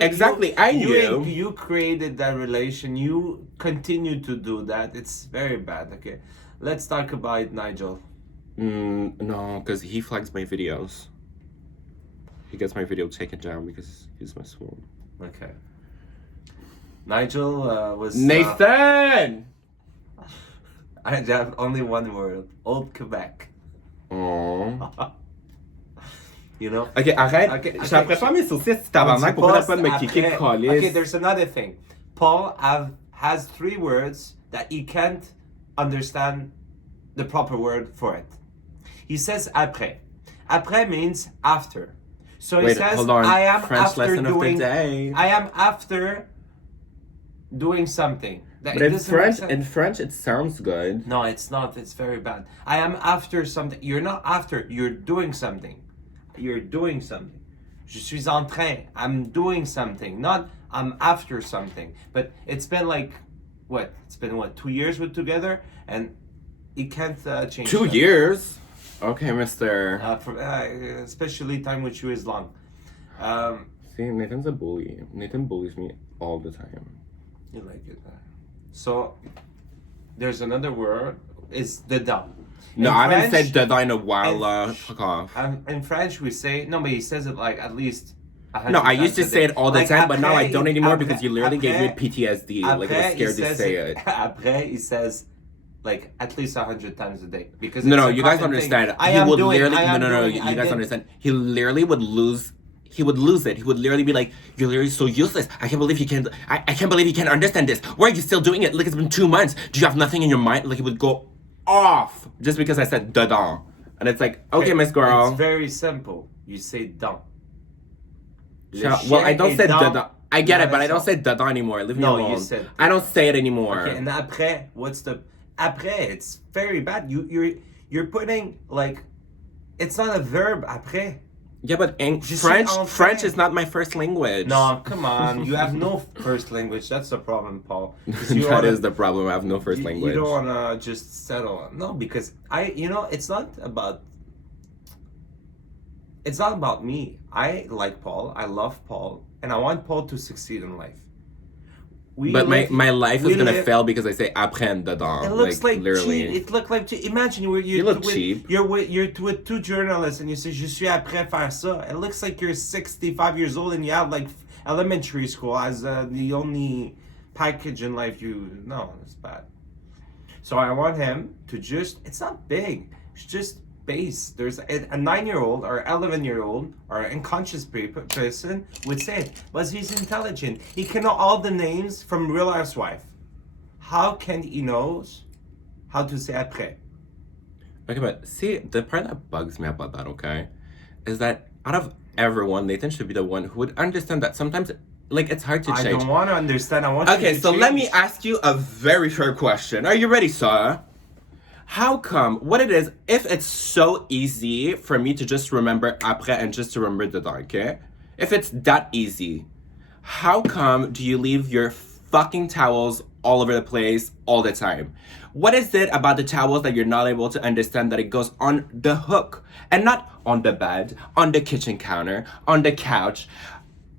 Exactly, I knew. You created that relation. You continue to do that. It's very bad. Okay, let's talk about Nigel. No, because he flags my videos. He gets my video taken down because he's my swoon. Okay. Nigel was Nathan. I have only one word. Old Quebec. Oh. You know? Ok, arrête. Okay, Je préfère mes saucisses, tabarnak, pour pas de me kicker colis. Okay, there's another thing. Paul has 3 words that he can't understand the proper word for it. He says après. Après means after. So he says, hold on. I am French after lesson doing. of the day. I am after doing something. But in French, it sounds good. No, it's not. It's very bad. I am after something. You're not after. You're doing something. You're doing something. Je suis en train. I'm doing something. Not I'm after something. But it's been like, what? It's been what? 2 years we're together, and he can't change. 2 years. Okay, Mister. Especially time with you is long. See, Nathan's a bully. Nathan bullies me all the time. You like it. So, there's another word. Is dedans. No, I haven't said dedans in a while. Fuck off. In French, we say no, but he says it like at least. No, I used to say it all the like time, but now I après, don't anymore après, because you literally gave me après, PTSD. Like I was scared to say it. Après, he says like at least 100 times a day because no, you guys understand. He would literally you guys understand. He literally would lose. He would lose it. He would literally be like, "You're literally so useless. I can't believe you can't. I can't believe you can't understand this. Why are you still doing it? Like it's been 2 months. Do you have nothing in your mind?" Like he would go off just because I said dedans, and it's like, okay, Miss Girl. It's very simple. You say dents. Well, I don't say dedans. I get it, but I don't say dedans anymore. Leave me alone. No, you said. I don't say it anymore. Okay, and après, what's the après? It's very bad. You're putting like, it's not a verb après. Yeah, but French is not my first language. No, come on. You have no first language. That's the problem, Paul. That is the problem. I have no first language. You don't want to just settle. No, because it's not about. It's not about me. I like Paul. I love Paul, and I want Paul to succeed in life. But my life is gonna fail because I say après dedans. It looks like literally. cheap. It looked like cheap. Imagine you look cheap. You're with 2 journalists and you say je suis après faire ça. It looks like you're 65 years old and you have like elementary school as the only package in life. No, it's bad. So I want him to just. It's not big. It's just base. There's a 9-year-old or 11-year-old or an unconscious person would say it, but he's intelligent. He can know all the names from Real Housewife. How can he knows how to say après? Okay, but see, the part that bugs me about that, okay, is that out of everyone, Nathan should be the one who would understand that sometimes, like, it's hard to change. I don't want to understand. I want you to Okay, so change. let me ask you a very short question. Are you ready, sir? How come, what it is, if it's so easy for me to just remember après and just to remember dedans, okay? If it's that easy, how come do you leave your fucking towels all over the place all the time? What is it about the towels that you're not able to understand that it goes on the hook and not on the bed, on the kitchen counter, on the couch,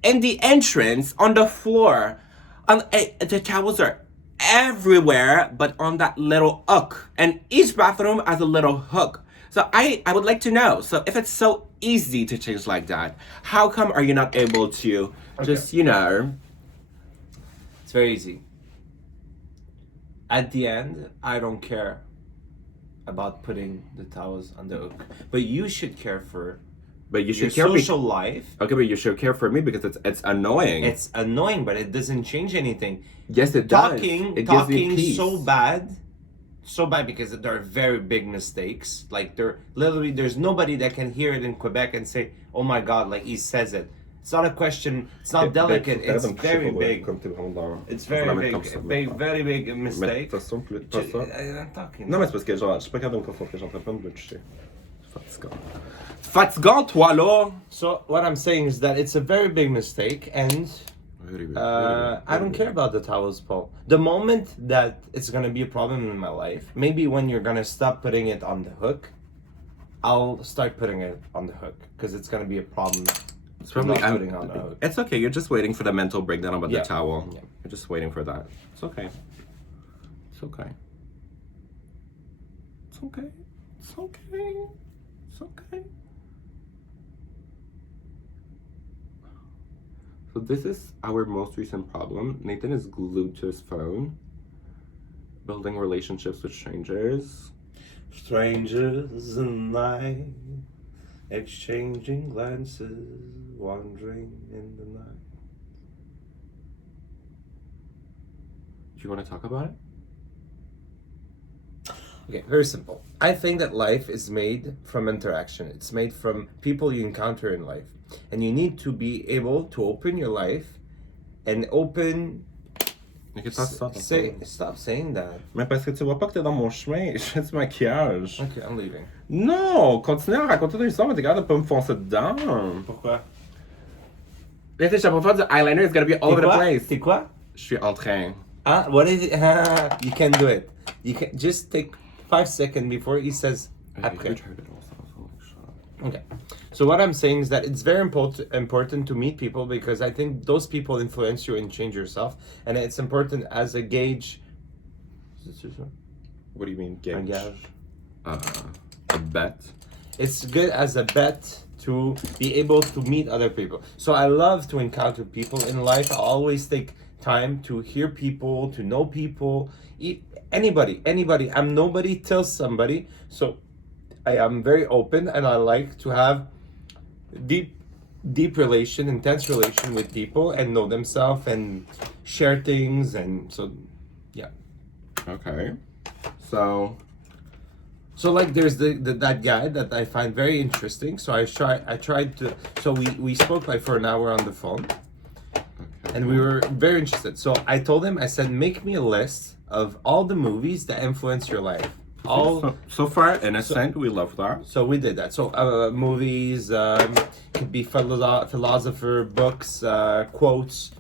in the entrance, on the floor? The towels are everywhere but on that little hook, and each bathroom has a little hook. So I would like to know, so if it's so easy to change like that. How come are you not able to just, It's very easy. At the end, I don't care about putting the towels on the hook, but you should care for but you your should care social life. Okay, but you should care for me because it's annoying. It's annoying, but it doesn't change anything. Yes, it does. Talking It gives me peace. so bad because there are very big mistakes. Like there's nobody that can hear it in Quebec and say, "Oh my God!" Like he says it. It's not a question. It's not delicate. It's very big. It's very big. Very big mistake. I'm talking. Non, mais c'est parce que genre, je suis pas capable de me concentrer, j'en train pas de me toucher. Fatigant. Fatigant, toi là! So what I'm saying is that it's a very big mistake, and I don't care about the towels, Paul. The moment that it's gonna be a problem in my life, maybe when you're gonna stop putting it on the hook, I'll start putting it on the hook because it's gonna be a problem. It's probably not putting on the hook. It's okay. You're just waiting for the mental breakdown about Yeah. the towel. Yeah. You're just waiting for that. It's okay. It's okay. It's okay. It's okay. It's okay. So this is our most recent problem. Nathan is glued to his phone, building relationships with strangers. Strangers in night, exchanging glances, wandering in the night. Do you want to talk about it? Okay, very simple. I think that life is made from interaction. It's made from people you encounter in life. And you need to be able to open your life and open... Stop saying that. Mais parce que tu vois pas que t'es dans mon chemin, je fais du maquillage. Okay, I'm leaving. Non, continue à raconter ton histoire, mais t'es capable de pas me foncer dedans. Pourquoi? Laissez, je pas du eyeliner, it's gonna be all over the place. T'es quoi? Je suis en train. Ah, what is it? You can't do it. You can just take 5 seconds before he says après. Okay. So what I'm saying is that it's very important to meet people because I think those people influence you and change yourself, and it's important as a gauge. What do you mean, gauge? Un gauge. A bet. It's good as a bet to be able to meet other people. So I love to encounter people in life. I always take time to hear people, to know people, anybody. I'm nobody till somebody. So I am very open and I like to have deep relation, intense relation with people and know themselves and share things, and so yeah. Okay. So like there's that guy that I find very interesting. So I tried to, so we spoke like for an hour on the phone. And we were very interested. So I told him, I said, make me a list of all the movies that influence your life. So far innocent, we love that. So we did that. So movies, could be philosopher books, quotes,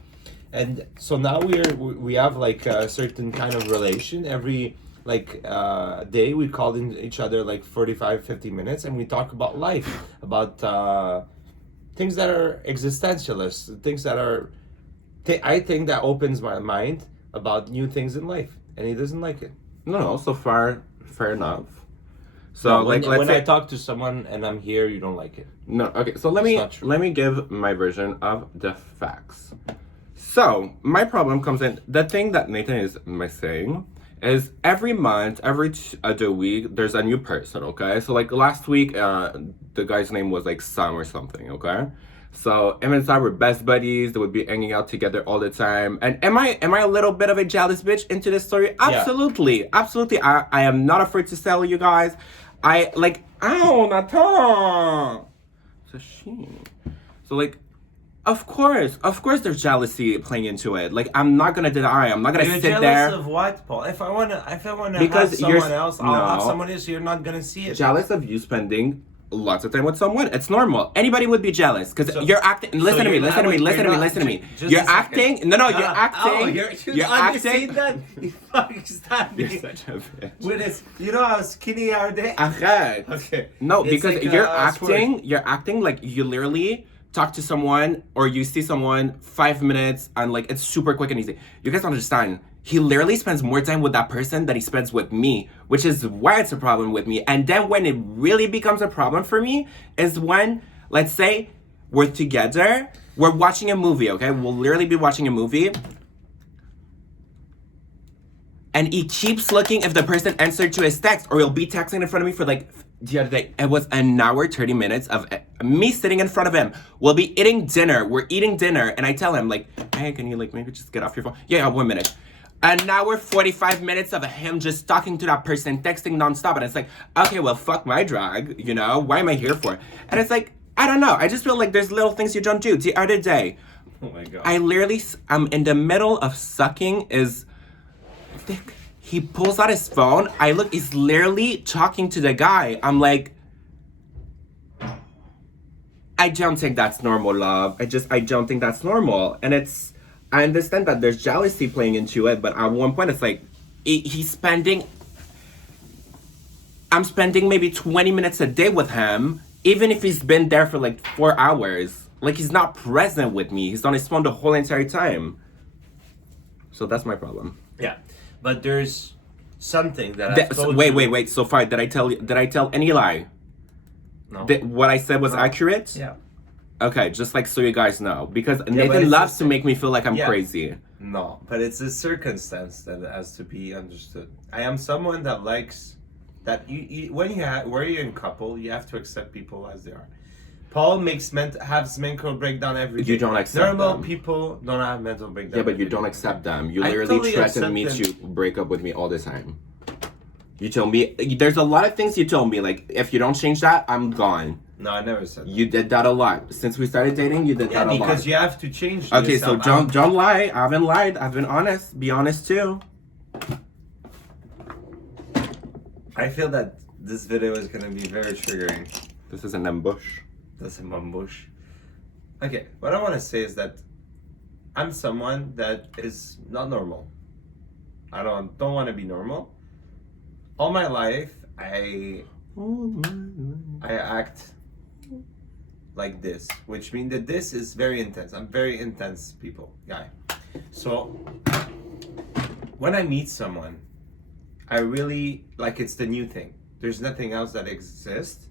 and so now we have like a certain kind of relation. Every day we call in each other like 45-50 minutes, and we talk about life, about things that are existentialist, things that are. I think that opens my mind about new things in life, and he doesn't like it. No, so far. Fair enough. So no, let's when say I talk to someone and I'm here, you don't like it. No, okay. So let me give my version of the facts. So my problem comes in. The thing that Nathan is missing is every month, every other week, there's a new person. Okay. So like last week, the guy's name was like Sam or something. Okay. So him and Sam were best buddies. They would be hanging out together all the time. And am I a little bit of a jealous bitch into this story? Absolutely, yeah. Absolutely. I am not afraid to tell you guys. Ow, Nathan. So like, of course, there's jealousy playing into it. Like I'm not gonna deny. I'm not gonna sit there. Jealous of what, Paul? If I wanna have someone else, I'll have someone else. You're not gonna see it. Jealous of you spending lots of time with someone. It's normal. Anybody would be jealous because you're acting. Listen to me. Listen to me. You're acting. No, you're acting. You're acting. That you fucking stop me. You're such a bitch. With this, you know how skinny are they? Arrête. Okay. No, It's because like, you're acting. You're acting like you literally talk to someone or you see someone 5 minutes and like it's super quick and easy. You guys don't understand. he literally spends more time with that person than he spends with me, which is why it's a problem with me. And then when it really becomes a problem for me is when, let's say, we're together, we're watching a movie, okay? We'll literally be watching a movie. And he keeps looking if the person answered to his text, or he'll be texting in front of me for like, the other day, it was an hour, 30 minutes of me sitting in front of him. We'll be eating dinner. We're eating dinner. And I tell him like, hey, can you like maybe just get off your phone? Yeah, 1 minute. An hour, 45 minutes of him just talking to that person, texting nonstop. And it's like, okay, well, fuck my drag, you know? What am I here for? And it's like, I don't know. I just feel like there's little things you don't do. The other day, oh my God. I'm in the middle of sucking is thick. He pulls out his phone. I look, he's literally talking to the guy. I'm like, I don't think that's normal, love. I don't think that's normal. And I understand that there's jealousy playing into it, but at one point it's like, I'm spending maybe 20 minutes a day with him, even if he's been there for like 4 hours. Like, he's not present with me. He's on his phone the whole entire time. So that's my problem. Yeah. But there's something that I've told wait, you. wait. So far, did I tell any lie? No. What I said was accurate? Yeah. Okay, just like so you guys know. Because but Nathan it's loves to make me feel like I'm Yeah. crazy. No, but it's a circumstance that has to be understood. I am someone that likes that when where you're in couple, you have to accept people as they are. Paul has mental breakdown every day. You don't accept Normal them. people don't have mental breakdown. Yeah, but every you day. don't accept them. You I literally totally threaten me accept to break up with me all the time. You told me, there's a lot of things you told me, like, if you don't change that, I'm gone. No, I never said that. You did that a lot. Since we started dating, you did Yeah, that a lot. because you have to change. Okay, so yourself. don't lie. I haven't lied. I've been honest. Be honest too. I feel that this video is gonna be very triggering. This is an ambush. That's a mambush. Okay, what I want to say is that I'm someone that is not normal. I don't want to be normal. All my life, I act like this, which means that this is very intense. I'm very intense guy. So when I meet someone, I really like it's the new thing. There's nothing else that exists,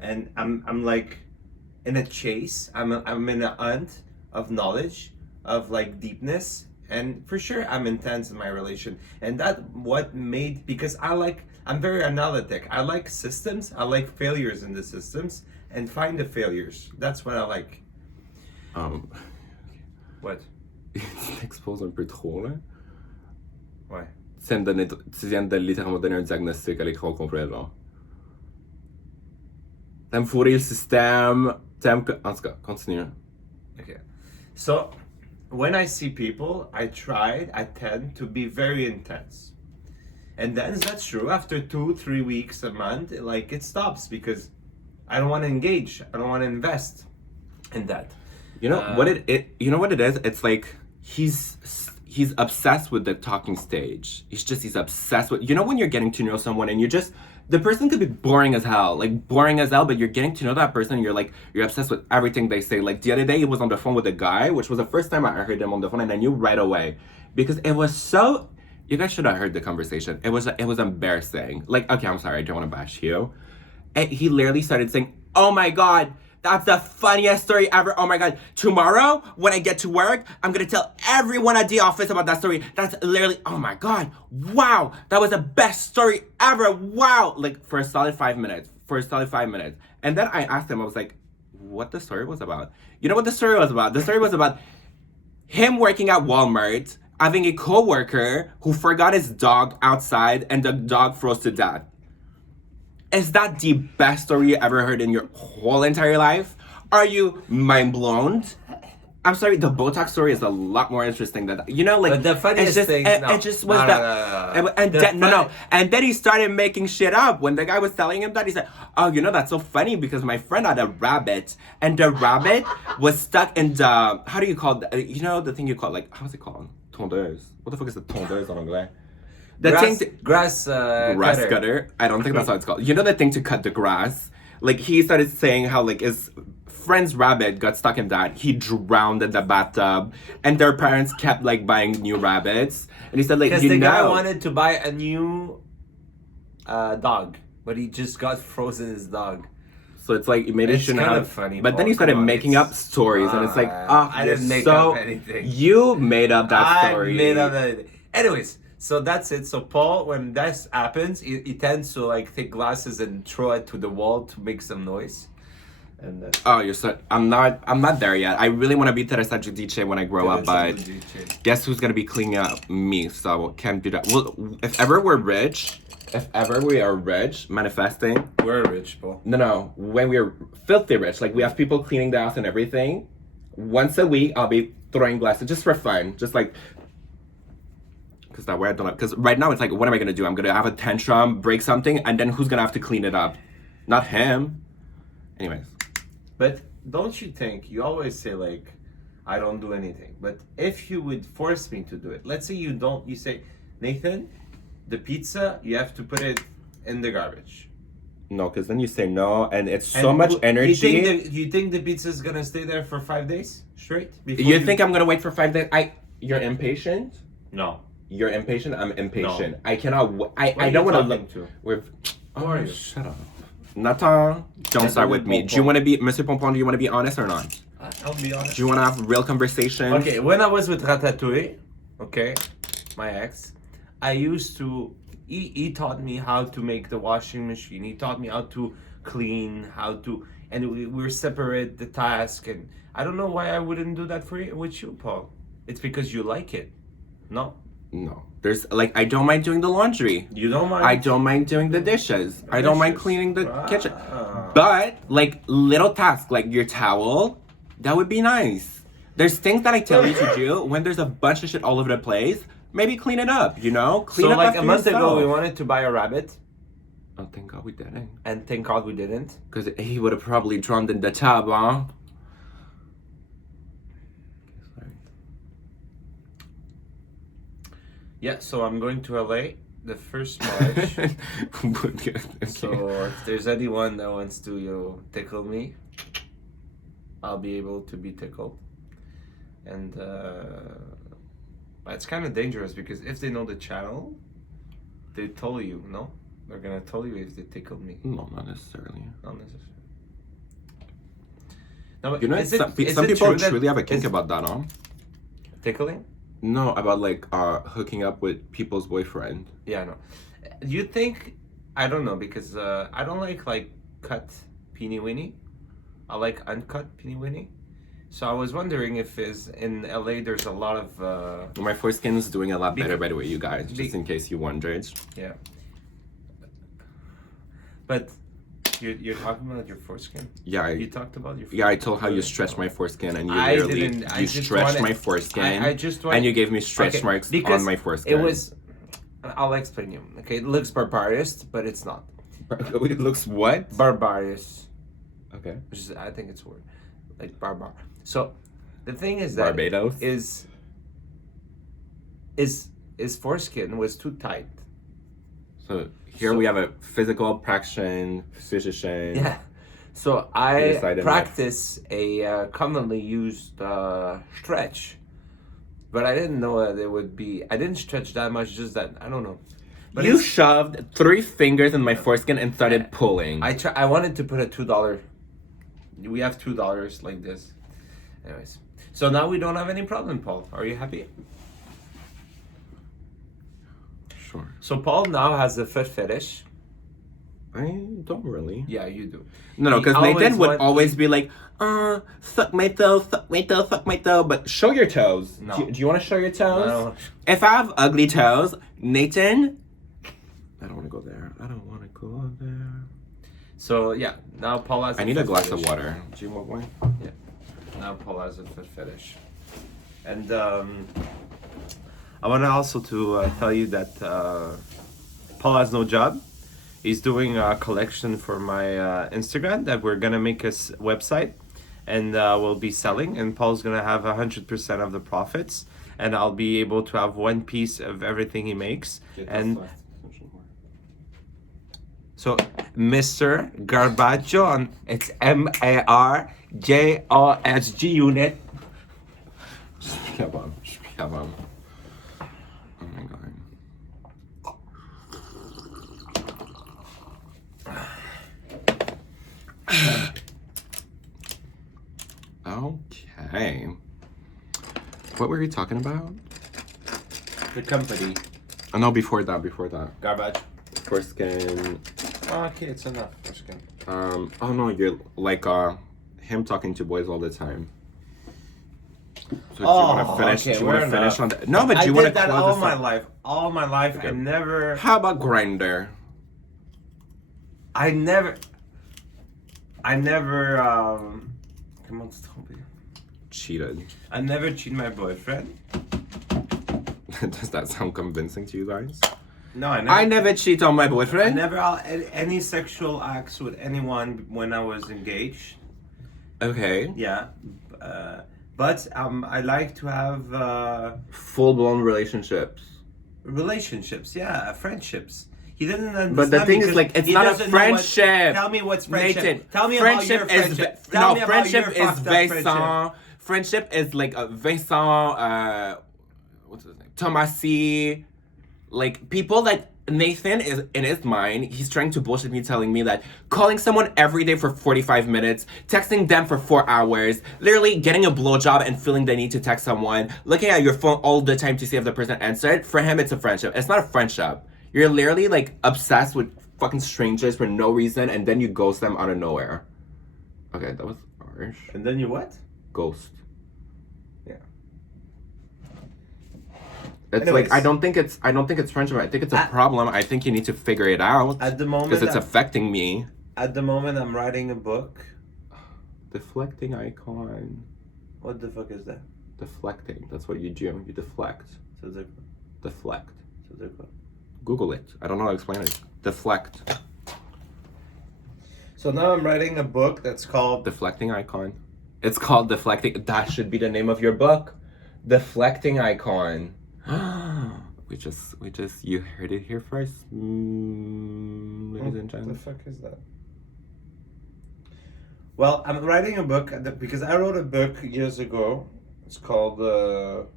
and I'm like in a chase. I'm in a hunt of knowledge, of like deepness, and for sure I'm intense in my relation. And that what made, because I'm very analytic. I like systems. I like failures in the systems and find the failures. That's what I like. What? Tu t'exposes un peu trop, là. Ouais. Tu viens de littéralement donner un diagnostic à l'écran complet, genre. T'aimes fourrer le système. En tout cas, continue. Okay. So when I see people, I tend to be very intense. And then that's true. After 2-3 weeks, a month, like it stops because I don't want to engage. I don't want to invest in that. You know what you know what it is? It's like he's obsessed with the talking stage. He's obsessed with, you know, when you're getting to know someone and the person could be boring as hell, but you're getting to know that person and you're obsessed with everything they say. Like the other day he was on the phone with a guy, which was the first time I heard him on the phone, and I knew right away because it was so, you guys should have heard the conversation. It was embarrassing. Like, okay, I'm sorry, I don't want to bash you. And he literally started saying, oh my God, that's the funniest story ever. Oh my God. Tomorrow, when I get to work, I'm going to tell everyone at the office about that story. That's literally, oh my God. Wow. That was the best story ever. Wow. Like for a solid 5 minutes. And then I asked him, I was like, what the story was about? You know what the story was about? The story was about him working at Walmart, having a coworker who forgot his dog outside and the dog froze to death. Is that the best story you ever heard in your whole entire life? Are you mind blown? I'm sorry, the Botox story is a lot more interesting than that. You know, like, but the funniest thing, it just was and then he started making shit up. When the guy was telling him that, he said, oh, you know, that's so funny because my friend had a rabbit and the rabbit was stuck in the, how do you call that? You know, the thing you call, like, how's it called? Tondeuse. What the fuck is the tondeuse en anglais? Grass cutter. I don't think that's how it's called. You know the thing to cut the grass? Like he started saying how like his friend's rabbit got stuck in that. He drowned in the bathtub, and their parents kept like buying new rabbits. And he said like, Because you the know, guy wanted to buy a new dog, but he just got frozen his dog. so it's like maybe you It's shouldn't kinda have. funny, But then Paul, he started come on, making it's- up stories, and it's like, I didn't make so up anything. you made up that story. I made up anything. Anyways, so that's it. So Paul, when that happens, he tends to like take glasses and throw it to the wall to make some noise. And that's Oh, you're so. I'm not there yet. I really want to be Teresa Giudice when I grow up, but guess who's gonna be cleaning up? Me. So can't do that. Well, if ever we're rich, if ever we are rich, manifesting. we're rich, Paul. No. When we're filthy rich, like we have people cleaning the house and everything. Once a week, I'll be throwing glasses just for fun, just like. Because that way I don't. Because right now it's like, what am I gonna do? I'm gonna have a tantrum, break something, and then who's gonna have to clean it up? Not him. Anyways. But don't you think, you always say like, I don't do anything. But if you would force me to do it, let's say you say, Nathan, the pizza, you have to put it in the garbage. No, because then you say no, and it's so And much energy. You think the pizza is gonna stay there for 5 days straight? You think I'm gonna wait for 5 days? You're impatient. No. You're impatient. I'm impatient. No. I cannot. I are don't you want to talking look. to? With. Who are you? Shut up. Nathan, don't start with me. Do you want to be, Monsieur Pompon? Do you want to be honest or not? I'll be honest. Do you want to have real conversation? Okay, when I was with Ratatouille, okay, my ex, I used to. He taught me how to make the washing machine. He taught me how to clean, and we were separate the task. And I don't know why I wouldn't do that for you with you, Paul. It's because you like it, no? No. There's like I don't mind doing the laundry. You don't mind. I don't mind doing the dishes. I don't mind Dishes. cleaning the Ah. kitchen. But like little tasks like your towel, that would be nice. There's things that I tell you to do when there's a bunch of shit all over the place. Maybe clean it up, you know? Clean So up like after a month ago, yourself. we wanted to buy a rabbit, Oh, thank God we didn't. and thank God we didn't. Because he would have probably drowned in the tub, huh? Yeah, so I'm going to LA the first March. Okay. So if there's anyone that wants to tickle me, I'll be able to be tickled. And it's kind of dangerous because if they know the channel, they tell you, no? They're gonna tell you if they tickled me. No, not necessarily. Not necessarily. No, but You know, is it- some is people it true that- truly have a kink is about that, huh? tickling? No, about like hooking up with people's boyfriend. Yeah, no. You think? I don't know because I don't like cut peeny weeny. I like uncut peeny weeny. So I was wondering if is in LA there's a lot of My foreskin is doing a lot better, Bec- by the way, you guys. Just Be- in case you wondered. yeah. But you're talking about your foreskin. Yeah, You talked about your. yeah. I told how you stretched my foreskin, and you I literally didn't- I you just stretched wanted- my foreskin, I just and you gave me stretch Okay, marks because on my foreskin. It was. I'll explain you. Okay, it looks barbarous, but it's not. It looks what? Barbarous. Okay. Which is, I think it's a word, like barbar. So, the thing is that Barbados. his foreskin was too tight. So here we have a physical physician. Yeah. So You I decided practice a commonly used stretch, but I didn't know that it would be. I didn't stretch that much. Just that I don't know. But You it's- shoved 3 fingers in my foreskin and started pulling. I wanted to put a $2. We have $2 like this. Anyways, so now we don't have any problem, Paul. Are you happy? Sure. So Paul now has a foot fetish. I don't really. Yeah, you do. No, He because always Nathan would want- always be like, suck my toe, suck my toe, suck my toe. But show your toes. No. Do you want to show your toes? No. If I have ugly toes, Nathan, I don't want to go there. I don't want to go there. So yeah, now Paul has. I need a foot glass fetish. of water. Do you want one? Now Paul has a foot fetish, and I want to also to tell you that Paul has no job. He's doing a collection for my Instagram that we're gonna make a website, and we'll be selling. And Paul's gonna have 100% of the profits, and I'll be able to have one piece of everything he makes. And so Mr. Garbajon. It's MARJOSG unit. Je suis capable. Je suis capable. Oh my god. Okay. What were we talking about? The company. Oh no, before that. Garbage. Foreskin. Oh, okay, it's enough. Foreskin. Oh no, you're like him talking to boys all the time. So do you want to finish? okay, do you want to we're finish enough. on that? No, but I do you want to did that close all this my up? life. All my life, Okay. I never. How about Grinder? I never. Comment tu te trompes? Cheated. I never cheat my boyfriend. Does that sound convincing to you guys? No, I never. I never cheat on my I boyfriend. never had any sexual acts with anyone when I was engaged. Okay. Yeah, but I like to have Full-blown relationships. relationships. Yeah, friendships. He doesn't understand. But the thing is, because like, it's he not a doesn't know what- friendship. Tell me what's friendship. Nathan, Tell me friendship about your is friendship. Tell me about friendship your is fucked up Vincent. friendship. Friendship is like a Vincent. What's his name? Tomasi. Like people that Nathan is in his mind. He's trying to bullshit me, telling me that calling someone every day for 45 minutes, texting them for 4 hours, literally getting a blowjob and feeling the need to text someone, looking at your phone all the time to see if the person answered. For him, it's a friendship. It's not a friendship. You're literally like obsessed with fucking strangers for no reason, and then you ghost them out of nowhere. Okay, that was harsh. And then you what? Ghost. Yeah. It's Anyways. like I don't think it's friendship. I think it's a problem. I think you need to figure it out At the moment, because it's affecting me. at the moment, I'm writing a book. Deflecting icon. What the fuck is that? Deflecting. That's what you do. You deflect. So the Deflect. so Google it. I don't know how to explain it. Deflect. So now I'm writing a book that's called Deflecting icon. It's called deflecting. That should be the name of your book. Deflecting icon. we just you heard it here first, ladies and What the gentlemen. fuck is that? Well, I'm writing a book because I wrote a book years ago. It's called The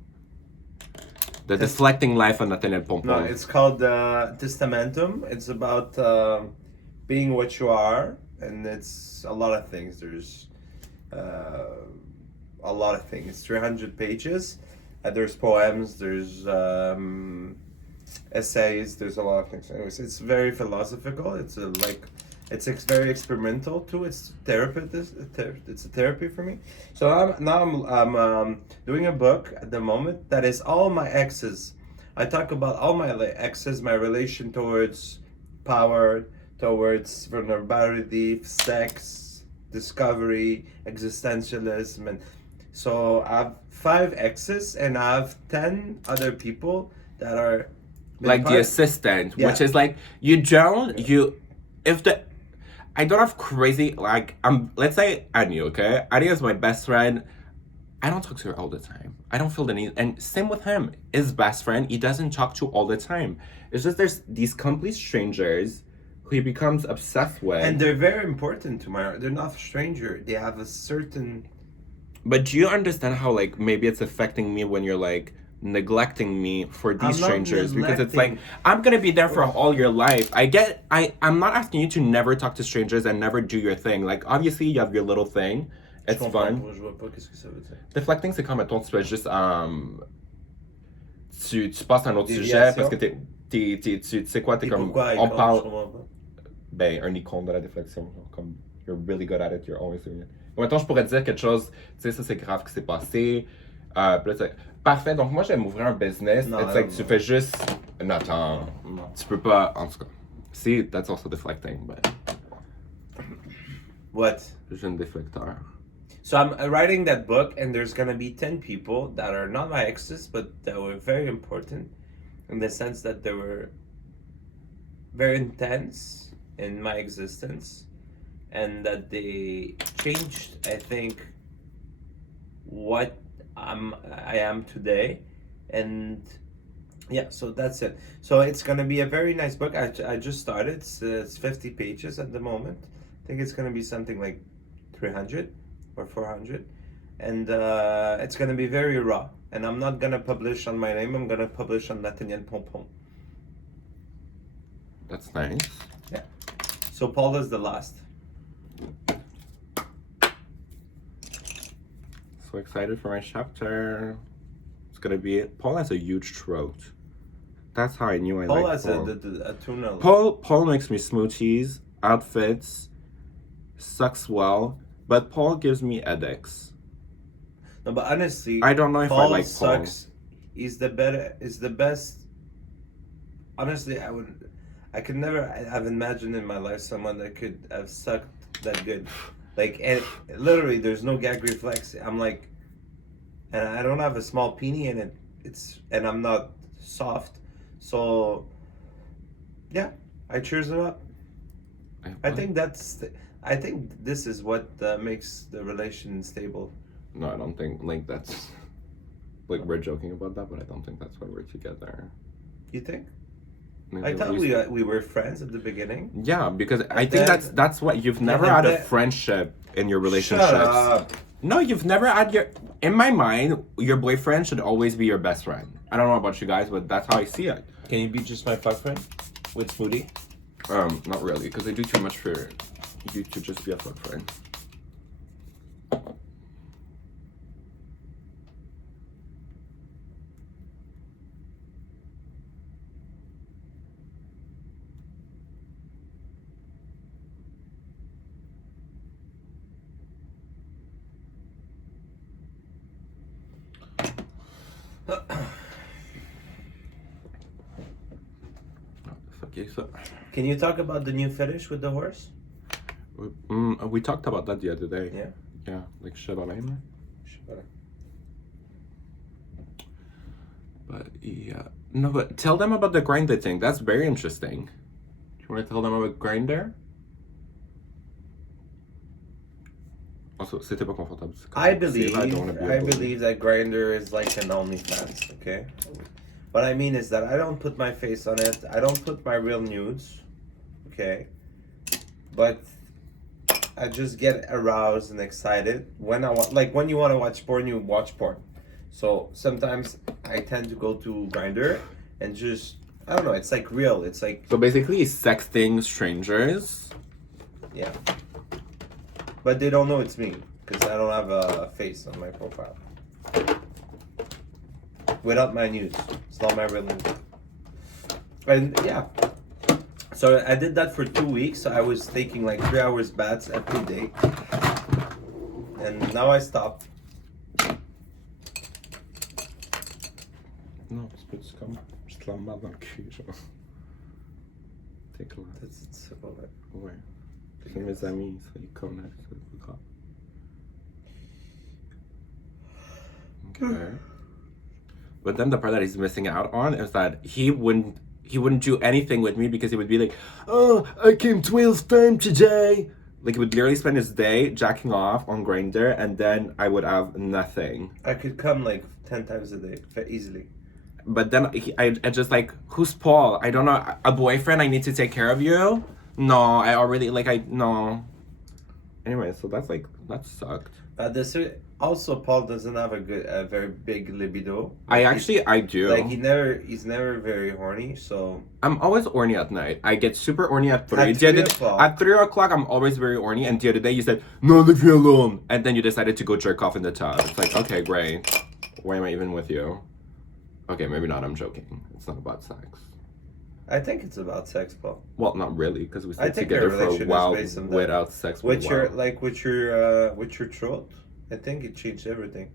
deflecting life of Nathaniel Pompon. no, it's called Testamentum. It's about being what you are, and it's a lot of things. There's a lot of things. 300 pages. There's poems. There's essays. There's a lot of things. Anyways, it's very philosophical. It's very experimental too. It's It's a therapy for me. So I'm doing a book at the moment that is all my exes. I talk about all my exes, my relation towards power, towards vulnerability, sex, discovery, existentialism, and so I have 5 exes and I have 10 other people that are Like the assistant, Yeah. which is like I don't have crazy like let's say Anya, okay? Anya is my best friend. I don't talk to her all the time. I don't feel the need, and same with him. His best friend, he doesn't talk to all the time. It's just there's these complete strangers who he becomes obsessed with. And they're very important to my. They're not a stranger. They have a certain. But do you understand how like maybe it's affecting me when you're like neglecting me for these I'm not strangers because it's like neglecting. I'm gonna be there for all your life. I'm not asking you to never talk to strangers and never do your thing. Like obviously you have your little thing. It's fun. Je vois pas qu'est-ce que ça veut dire. Deflecting, c'est quand mettons tu fais juste tu passes à un autre sujet Déviation. parce que tu sais quoi, t'es Et comme pourquoi on icône, parle je comprends pas. ben un icône de la déflexion comme you're really good at it, you're always doing it. Maintenant je pourrais te dire quelque chose, tu sais ça c'est grave que c'est passé. Puis là, c'est parfait, donc moi je vais m'ouvrir un business. Non, It's like non. tu fais juste non, attends, Non. tu peux pas en tout cas. See, that's also deflecting, but What? je un déflecteur. So I'm writing that book, and there's gonna be 10 people that are not my exes, but that were very important, in the sense that they were very intense in my existence, and that they changed, I think, what I am today, and Yeah, so that's it. So it's gonna be a very nice book. I just started. It's 50 pages at the moment. I think it's gonna be something like 300 or 400, and it's gonna be very raw. And I'm not gonna publish on my name. I'm gonna publish on Nathaniel Pompon. That's nice. Yeah. So Paul is the last. So excited for my chapter. It's gonna be Paul has a huge throat. That's how I knew I Paul liked has Paul. a tuna. Paul makes me smoothies, outfits, sucks well, but Paul gives me headaches. No, but honestly, I don't know if I Paul like sucks. He's the better. Is the best. Honestly, I could never have imagined in my life someone that could have sucked that good. Like, and literally, there's no gag reflex. I'm like, and I don't have a small peenie, and and I'm not soft. So, yeah, I cheers him up. Paul. I think I think this is what makes the relation stable. No, I don't think like that's like we're joking about that, but I don't think that's why we're together. You think? Maybe I at thought least- we were friends at the beginning. Yeah, because I And think then- that's what you've never and had a then- friendship in your relationships. Shut up. No, you've never had your. In my mind, your boyfriend should always be your best friend. I don't know about you guys, but that's how I see it. Can you be just my fuck friend with Smoothie? Not really, because I do too much for you to just be a fuck friend. Okay, so Can you talk about the new fetish with the horse? we talked about that the other day. Yeah. Yeah, like Chevrolet. But yeah, no, but tell them about the grinder thing. That's very interesting. Do you want to tell them about grinder? Also, c'était pas confortable. I don't wanna be a I bully. believe that Grinder is like an OnlyFans. Okay. What I mean is that I don't put my face on it. I don't put my real nudes. Okay. But I just get aroused and excited when I want. Like when you want to watch porn, you watch porn. So sometimes I tend to go to Grinder and just I don't know. It's like real. It's like So basically, sexting strangers. yeah. But they don't know it's me because I don't have a face on my profile. Without my news, it's not my real news. And yeah, so I did that for 2 weeks. So I was taking like 3 hours baths every day, and now I stopped. Non, c'est pas du comme. Je te l'emmerde dans le cul, genre. T'es clair. That's about it. Ouais. C'est mes amis, ça, ils connaissent, c'est pas grave. Okay. But then the part that he's missing out on is that he wouldn't do anything with me because he would be like, oh, I came 12 times today. Like he would literally spend his day jacking off on Grindr, and then I would have nothing. I could come like 10 times a day easily. But then I just like, who's Paul? I don't know. A boyfriend? I need to take care of you? No, I already no. Anyway, so that's like, that sucked. Also, Paul doesn't have a very big libido. I do. Like he's never very horny. So I'm always horny at night. I get super horny at 3. At 3 o'clock. At 3 o'clock, I'm always very horny. And the other day, you said, no, leave me alone. And then you decided to go jerk off in the tub. It's like, okay, great. Why am I even with you? Okay, maybe not. I'm joking. It's not about sex. I think it's about sex, Paul. Well, not really, because we I stayed think together our for a relationship is while based on that. without sex. With for a your while. with your throat, I think it changed everything.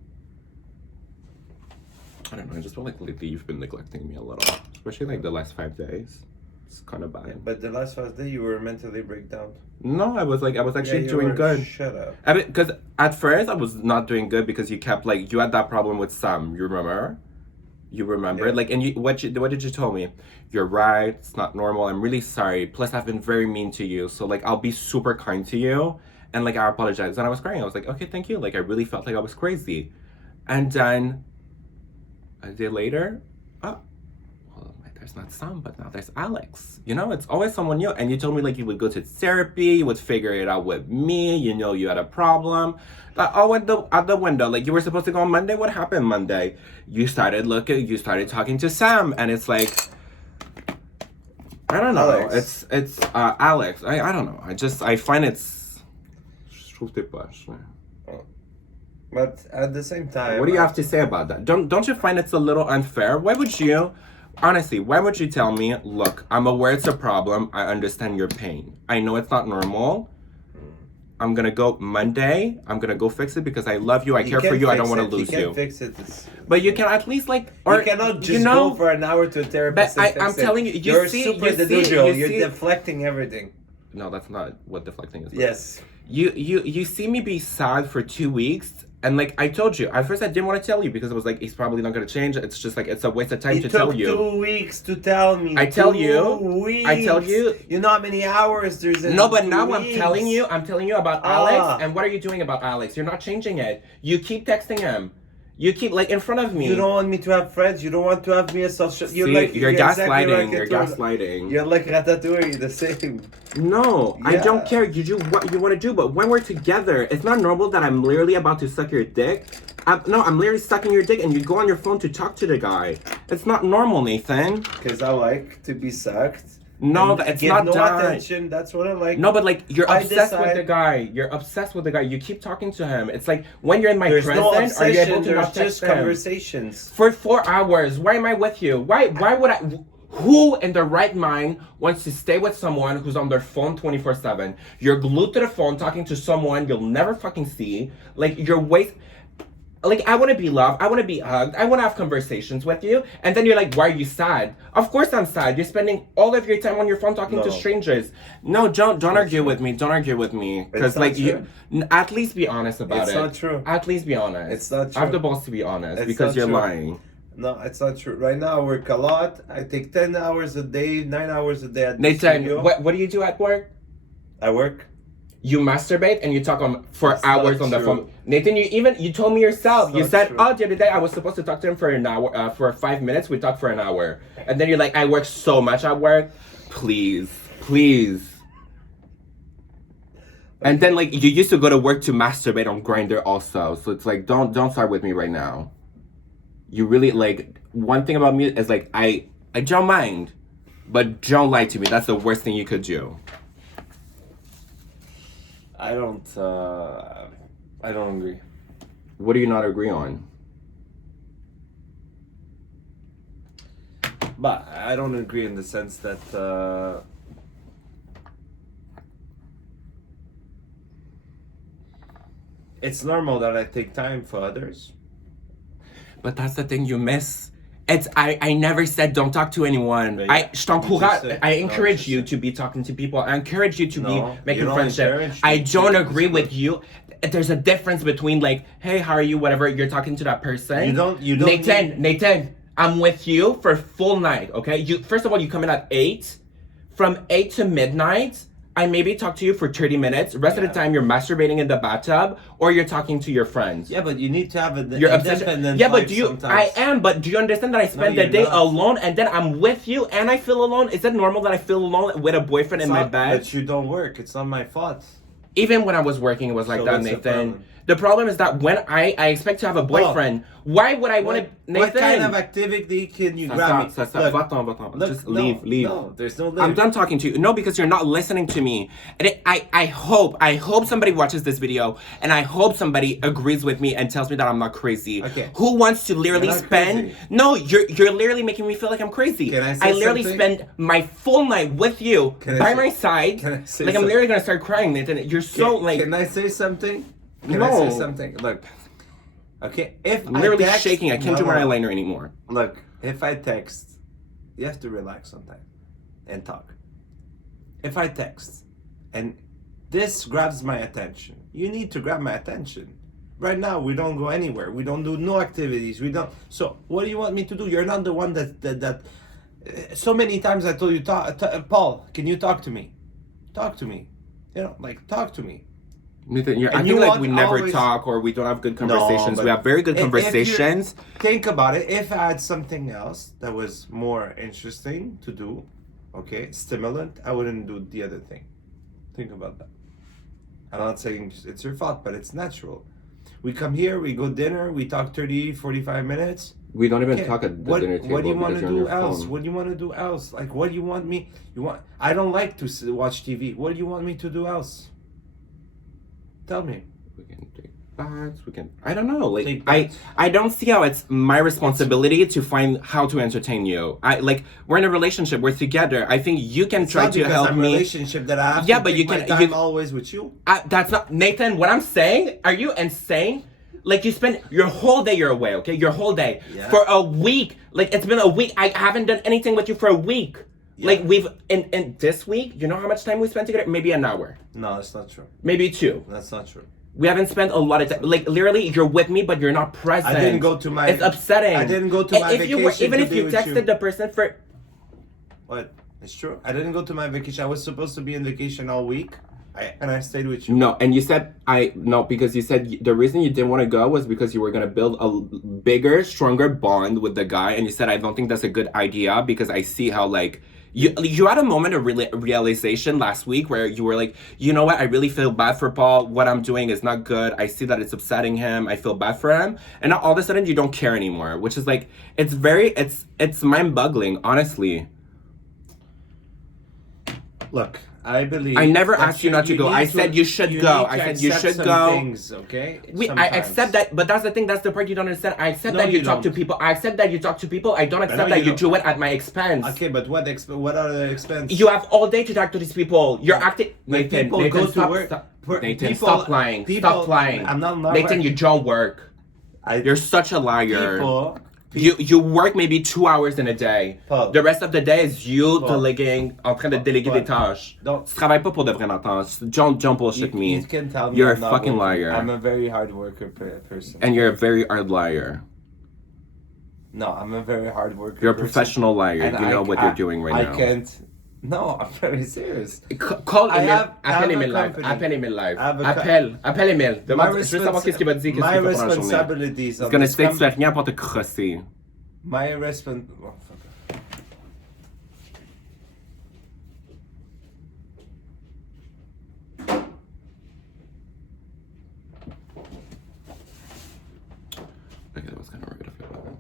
I don't know. I just feel like lately you've been neglecting me a little, especially like the last 5 days. It's kind of bad. But the last 5 days you were mentally breakdown. No, I was actually you doing were. good. Shut up. Because at first I was not doing good because you kept like you had that problem with Sam. You remember? Yeah. Like, and what did you tell me? You're right. It's not normal. I'm really sorry. Plus, I've been very mean to you. So like, I'll be super kind to you, and like I apologize. And I was crying. I was like, okay, thank you. Like I really felt like I was crazy, and then a day later, there's not some, but now there's Alex. You know, it's always someone new. And you told me like you would go to therapy, you would figure it out with me. You know, you had a problem. That all went out the window. Like you were supposed to go on Monday. What happened Monday? You started talking to Sam, and it's like, I don't know. Alex. It's Alex. I don't know. I find it's. But at the same time, What do you have to say about that? Don't you find it's a little unfair? Why would you, honestly, why would you tell me, look, I'm aware it's a problem. I understand your pain. I know it's not normal. I'm gonna go Monday. I'm gonna go fix it because I love you. I care for you. I don't want to lose you. You can't fix it. But you can at least like, or you cannot just go for an hour to a therapist. But I'm telling you, you're super delusional. You're deflecting everything. No, that's not what deflecting is. Yes. You see me be sad for 2 weeks, and like I told you, at first I didn't want to tell you because it was like he's probably not gonna change. It's just like it's a waste of time to tell you. It took 2 weeks to tell me. I tell you. 2 weeks. I tell you. You know how many hours there's in No, but 2 now weeks. I'm telling you about Alex, and what are you doing about Alex? You're not changing it. You keep texting him. You keep like in front of me. You don't want me to have friends. You don't want to have me as social. You're gaslighting. Exactly you're gaslighting. You're like Ratatouille, the same. No, Yeah. I don't care. You do what you want to do, but when we're together, it's not normal that I'm literally about to suck your dick. I'm literally sucking your dick, and you go on your phone to talk to the guy. It's not normal, Nathan. Because I like to be sucked. No, and it's give not no that. attention. That's what I like. No, but like you're I obsessed with decide- the guy. You're obsessed with the guy. You keep talking to him. It's like when you're in my There's no presence, are you obsession. able to There's not text just him? conversations. For 4 hours. Why am I with you? Why would I? Who in their right mind wants to stay with someone who's on their phone 24/7? You're glued to the phone talking to someone you'll never fucking see. Like you're like I want to be loved. I want to be hugged. I want to have conversations with you. And then you're like, why are you sad? Of course I'm sad. You're spending all of your time on your phone talking to No. strangers. No, don't argue with me. Don't argue with me. Because It's not like true. at least be honest about It's it. not true. At least be honest. It's not I have the true. balls to be honest It's because not you're true. lying. No, it's not true. Right now, I work a lot. I take 10 hours a day, 9 hours a day at the Nathan, studio. what do you do at work? I work. You masturbate and you talk for That's hours not on the true. phone. Nathan, you told me yourself. That's You not said, true. oh, the other day I was supposed to talk to him for an hour, for 5 minutes. We talked for an hour, and then you're like, I work so much at work. Please. And then like you used to go to work to masturbate on Grindr also. So it's like don't start with me right now. You really like one thing about me is like I don't mind, but don't lie to me. That's the worst thing you could do. I don't agree. What do you not agree on? But I don't agree in the sense that it's normal that I take time for others. But that's the thing you miss. I never said don't talk to anyone. But yeah, Je t'encourage. you just said- I no, encourage just you said- to be talking to people. I encourage you to No, be you making don't friendship. encourage I me. don't You agree just- with you. There's a difference between like, hey, how are you? Whatever. You're talking to that person. You don't Nathan, I'm with you for full night. Okay. First of all, you come in at 8. From 8 to midnight, I maybe talk to you for 30 minutes. Rest of the time, you're masturbating in the bathtub or you're talking to your friends. Yeah, but you need to have You're obsessed. independent Yeah, but life do you? sometimes. I am, but do you understand that I spend the you're day not. alone and then I'm with you and I feel alone? Is it normal that I feel alone with a boyfriend in my bed? But you don't work. It's not my fault. Even when I was working, it was like So that, what's the Nathan. problem? The problem is that when I expect to have a boyfriend, why would I want to? Nathan, What kind of activity can you grab me? Stop. Look, Va-t'en. look, Just no, leave. No, there's no leave. I'm done talking to you. No, because you're not listening to me. And I hope somebody watches this video and I hope somebody agrees with me and tells me that I'm not crazy. Okay. Who wants to literally You're not spend? crazy. No, you're literally making me feel like I'm crazy. Can I say literally something? spend my full night with you Can I by say- my side. can I say Like I'm some- literally gonna start crying, Nathan. You're so like Can I say something? Can No. I say something? Look. Okay, if I'm literally I text, shaking. I can't no, do my no. eyeliner anymore. Look, if I text, you have to relax sometimes and talk. If I text and this grabs my attention, you need to grab my attention. Right now, we don't go anywhere. We don't do no activities. We don't. So, what do you want me to do? You're not the one that so many times I told you, Paul, can you talk to me? Talk to me. You know, like talk to me. Nathan, you're And acting you like want we never always- talk or we don't have good No, conversations. but We have very good if you- conversations. Think about it. If I had something else that was more interesting to do, okay, stimulant, I wouldn't do the other thing. Think about that. I'm not saying it's your fault, but it's natural. We come here, we go dinner, we talk 30, 45 minutes. We don't even Okay, talk at the what, dinner table what do you want because to you're on do your else? phone. What do you want to do else? Like, what do you want me? I don't like to watch TV. What do you want me to do else? Tell me. We can take baths. We can. I don't know. Like Take I, baths. I don't see how it's my responsibility to find how to entertain you. I like we're in a relationship. We're together. I think you can It's try not to because help I'm in a me. relationship that I have Yeah, to but take you my can- time you- always with you. That's not Nathan. What I'm saying? Are you insane? Like you spend your whole day you're away. Okay, your whole day Yeah. for a week. Like it's been a week. I haven't done anything with you for a week. Yeah. Like we've in this week. You know how much time we spent together? Maybe an hour. No, that's not true. Maybe two. That's not true. We haven't spent a lot of time. Like literally, you're with me, but you're not present. I didn't go to my- It's upsetting. I didn't go to And my if you were, vacation even to if be you with texted you. the person for. What? It's true. I didn't go to my vacation. I was supposed to be on vacation all week, and I stayed with you. No, and you said because you said the reason you didn't want to go was because you were gonna build a bigger, stronger bond with the guy, and you said I don't think that's a good idea because I see how like. You had a moment of realization last week where you were like, you know what, I really feel bad for Paul. What I'm doing is not good. I see that it's upsetting him. I feel bad for him. And now all of a sudden you don't care anymore, which is like, it's mind-boggling, honestly. Look, I believe. I never that asked you not to go. need I said you should go. need I to said you accept should some go. Things, okay? I Sometimes. accept that, but that's the thing. That's the part you don't understand. I accept No, that you you talk to don't. people. I accept that you talk to people. I don't accept no, that you you don't. do it at my expense. Okay, but what are the expenses? You have all day to talk to these people. You're acting. Like, Nathan, people Nathan, go to stop, work- Stop. per- Nathan, people- stop lying. people- Stop lying. I'm not Nathan, you don't work. You're such a liar. People. You work maybe 2 hours in a day. Paul. The rest of the day is you Paul. delegating, en train de déléguer Paul. des tâches. Don't- Tu travailles pas pour de vrai dans temps. Don't bullshit me. You can tell me You're I'm a not fucking working. liar. I'm a very hard worker person. And you're a very hard liar. No, I'm a very hard worker. You're a person. professional liar. And You know what you're doing right now. I can't. No, I'm very serious. Call I Emile. have Appelle a Emile live. company. Appelle Emile live. I have a co- Appelle Emile. Demande, je veux savoir qu'est-ce qu'il va dire, qu'est-ce my qu'il va faire pendant la journée. responsibilities. He's on gonna this say que tu com- fais rien pour te crosser. My respon. Oh, fuck. Okay, that was kind of rude. I feel bad.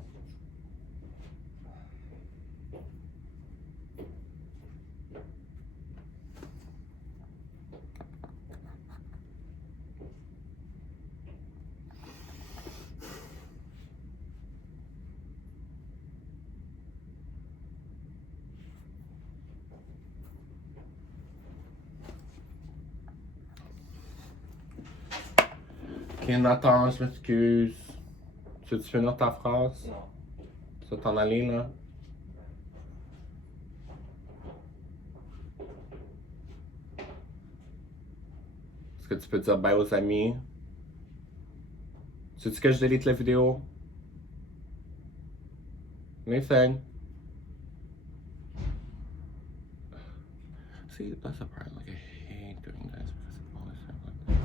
Ok, Nathan, je m'excuse. Tu veux-tu finir ta phrase? Non. Tu vas t'en aller, là? Est-ce que tu peux dire bye aux amis? Sais-tu que je délite la vidéo? Nathan? See, that's the part. Like, I hate doing this because it always sounds like that.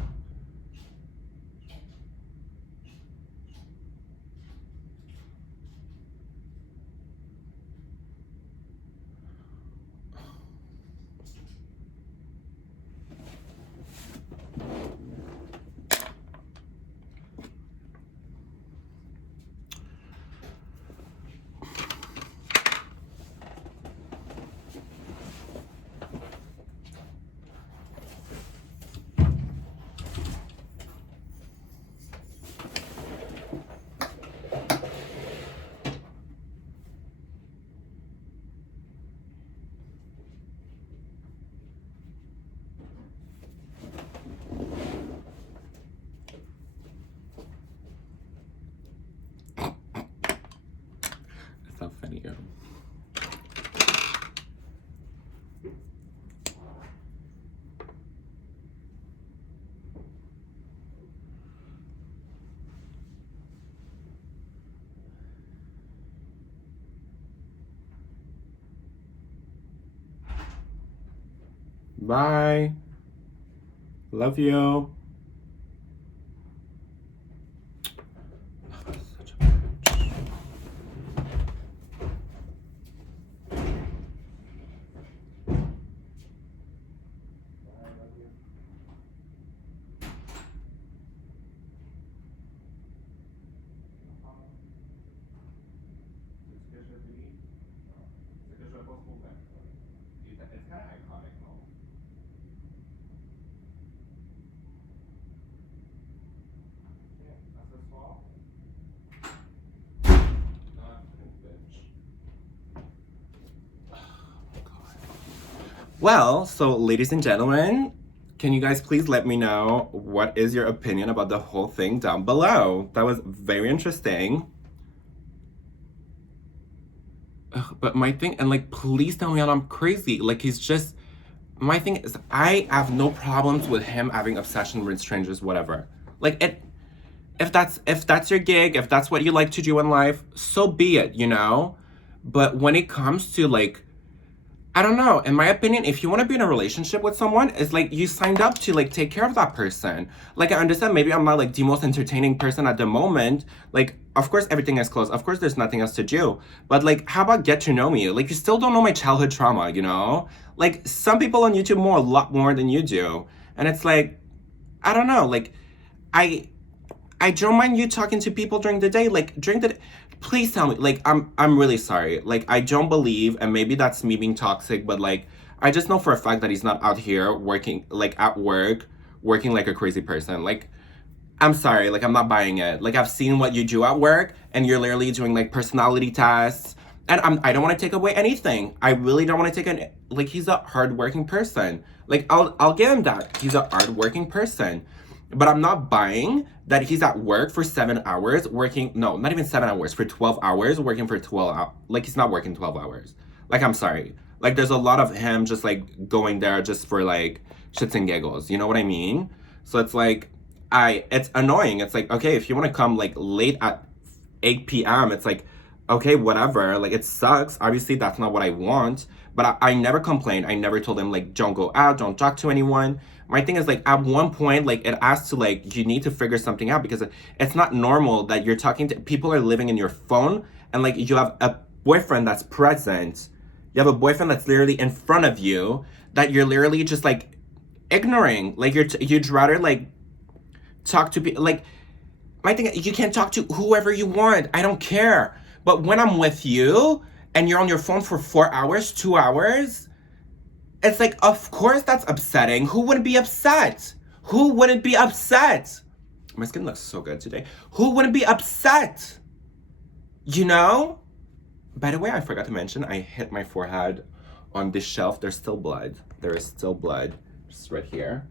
It's not funny, yo. Bye. Love you. kind of iconic, no? Yeah, that's a swap. Well, so ladies and gentlemen, can you guys please let me know what is your opinion about the whole thing down below? That was very interesting. Ugh, but my thing, and like, please tell me I'm crazy. Like, he's just, my thing is, I have no problems with him having obsession with strangers, whatever. Like, if that's your gig, if that's what you like to do in life, so be it, you know? But when it comes to like, I don't know, in my opinion, if you want to be in a relationship with someone, it's like you signed up to like take care of that person. Like, I understand maybe I'm not like the most entertaining person at the moment. Like, of course everything is closed. Of course there's nothing else to do. But like, how about get to know me? Like, you still don't know my childhood trauma, you know? Like, some people on YouTube know a lot more than you do. And it's like, I don't know, like, I don't mind you talking to people during the day. Like, during the please tell me. Like, I'm really sorry. Like, I don't believe, and maybe that's me being toxic, but like, I just know for a fact that he's not out here working, like at work, working like a crazy person. Like, I'm sorry, like I'm not buying it. Like, I've seen what you do at work, and you're literally doing like personality tests. And I don't want to take away anything. I really don't want to take an like he's a hardworking person. Like, I'll give him that. He's a hardworking person. But I'm not buying that he's at work for 7 hours, working, no, not even 7 hours, for 12 hours, working for 12 hours. Like, he's not working 12 hours. Like, I'm sorry. Like, there's a lot of him just, like, going there just for, like, shits and giggles. You know what I mean? So it's like, it's annoying. It's like, okay, if you want to come, like, late at 8 p.m., it's like, okay, whatever. Like, it sucks. Obviously, that's not what I want. But I never complained. I never told him, like, don't go out, don't talk to anyone. My thing is, like, at one point, like, it asks to, like, you need to figure something out because it's not normal that you're talking to people are living in your phone and, like, you have a boyfriend that's present. You have a boyfriend that's literally in front of you that you're literally just, like, ignoring. Like, you'd rather, like, talk to people. Like, my thing is, you can talk to whoever you want. I don't care. But when I'm with you and you're on your phone for 4 hours, 2 hours, it's like, of course that's upsetting. Who wouldn't be upset? Who wouldn't be upset? My skin looks so good today. Who wouldn't be upset? You know? By the way, I forgot to mention, I hit my forehead on this shelf. There's still blood. There is still blood. Just right here.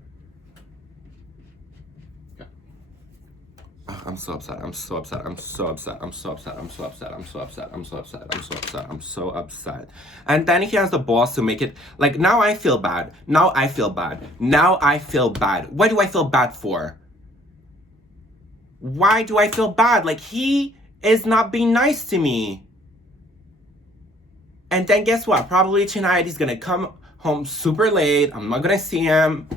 Oh, I'm so upset. I'm so upset. I'm so upset. I'm so upset. I'm so upset. I'm so upset. I'm so upset. I'm so upset. I'm so upset. And then he has the balls to make it like, now I feel bad. Now I feel bad. Now I feel bad. What do I feel bad for? Why do I feel bad? Like, he is not being nice to me. And then guess what? Probably tonight he's gonna come home super late. I'm not gonna see him.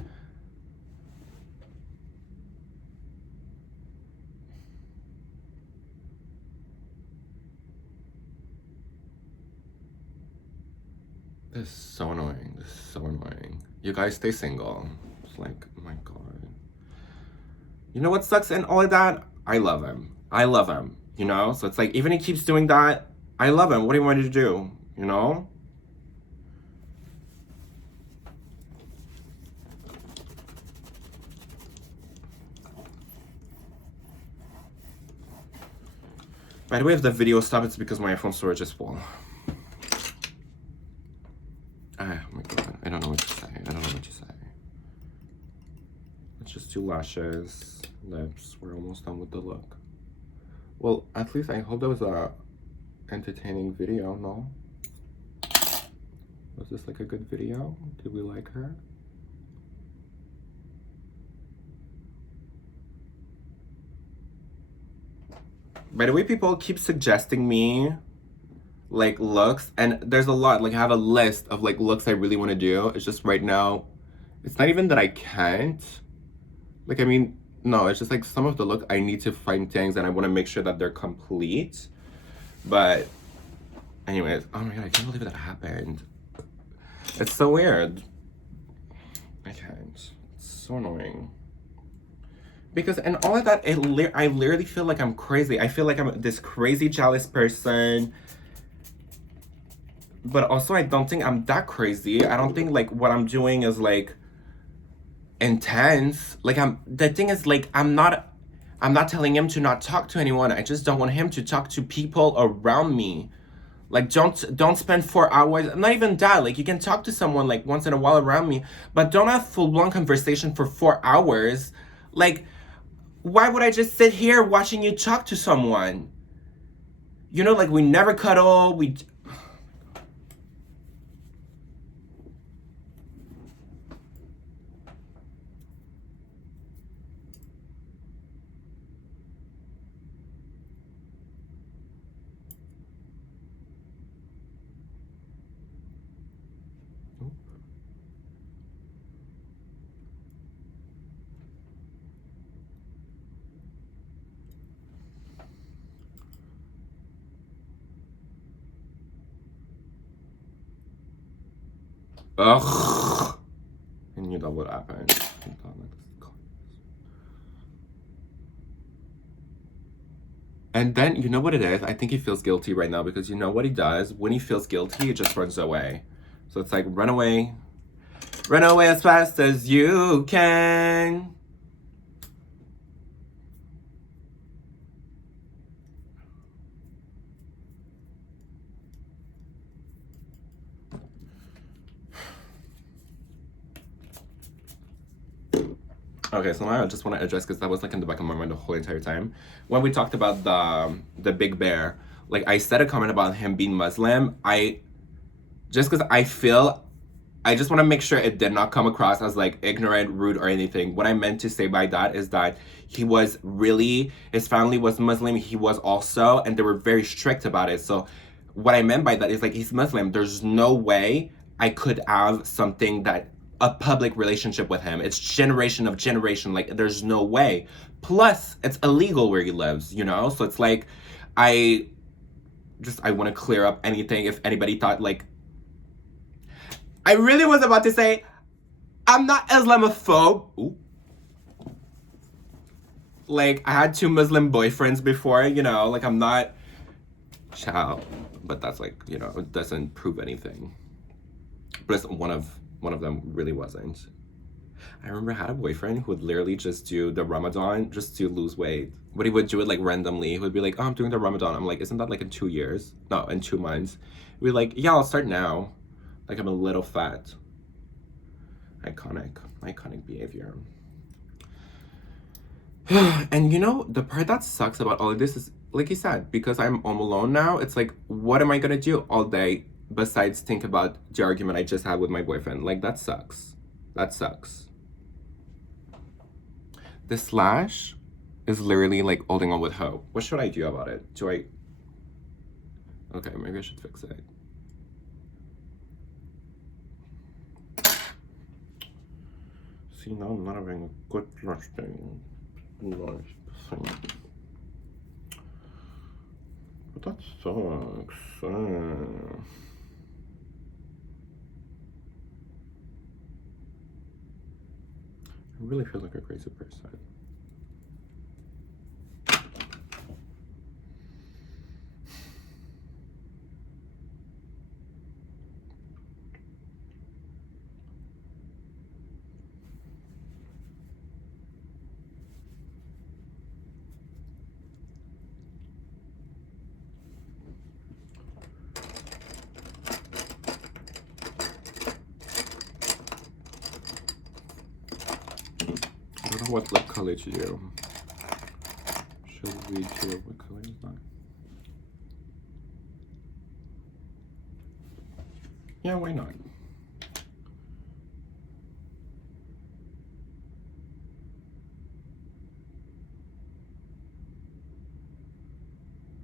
This is so annoying. This is so annoying. You guys stay single. It's like, oh my god. You know what sucks in all of that? I love him. I love him. You know? So it's like, even he keeps doing that, I love him. What do you want me to do? You know? By the way, if the video stops, it's because my iPhone storage is full. Oh my god, I don't know what to say. I don't know what to say. Let's just do lashes, lips. We're almost done with the look. Well, at least I hope that was a entertaining video, no? Was this like a good video? Did we like her? By the way, people keep suggesting me like looks, and there's a lot. Like, I have a list of like looks I really want to do. It's just right now, it's not even that I can't. Like, I mean, no, it's just like some of the look I need to find things and I want to make sure that they're complete. But anyways, oh my god, I can't believe that happened. It's so weird. I can't. It's so annoying. Because and all of that, I literally feel like I'm crazy. I feel like I'm this crazy jealous person. but also I don't think I'm that crazy. I don't think like what I'm doing is like intense. Like the thing is like I'm not telling him to not talk to anyone. I just don't want him to talk to people around me. Like don't spend 4 hours. Not even that. Like you can talk to someone like once in a while around me, but don't have full blown conversation for 4 hours. Like why would I just sit here watching you talk to someone? You know, like we never cuddle. We. Ugh. I knew that would happen. And then, you know what it is? I think he feels guilty right now because you know what he does? When he feels guilty, he just runs away. So it's like, run away. Run away as fast as you can. Okay, so now I just want to address, because that was like in the back of my mind the whole entire time. When we talked about the Big Bear, like I said a comment about him being Muslim. Just because I just want to make sure it did not come across as like ignorant, rude, or anything. What I meant to say by that is that his family was Muslim, he was also, and they were very strict about it. So what I meant by that is like, he's Muslim. There's no way I could have a public relationship with him. It's generation of generation. Like, there's no way. Plus, it's illegal where he lives, you know? So it's like, I want to clear up anything if anybody thought like, I really was about to say, I'm not Islamophobe. Ooh. Like, I had 2 Muslim boyfriends before, you know, like I'm not, child, but that's like, you know, it doesn't prove anything. But one of them really wasn't. I remember I had a boyfriend who would literally just do the Ramadan just to lose weight. But he would do it like randomly. He would be like, oh, I'm doing the Ramadan. I'm like, isn't that like in 2 years? No, in 2 months. He'd be like, yeah, I'll start now. Like, I'm a little fat. Iconic behavior. And you know, the part that sucks about all of this is, like you said, because I'm home alone now, it's like, what am I gonna do all day besides think about the argument I just had with my boyfriend? Like, that sucks. That sucks. The slash is literally like holding on with hope. What should I do about it? Okay, maybe I should fix it. See, now I'm not having a good blush thing. But that sucks. I really feel like a crazy person. I don't know what lip color to do. Should we do what color is that? Yeah, why not?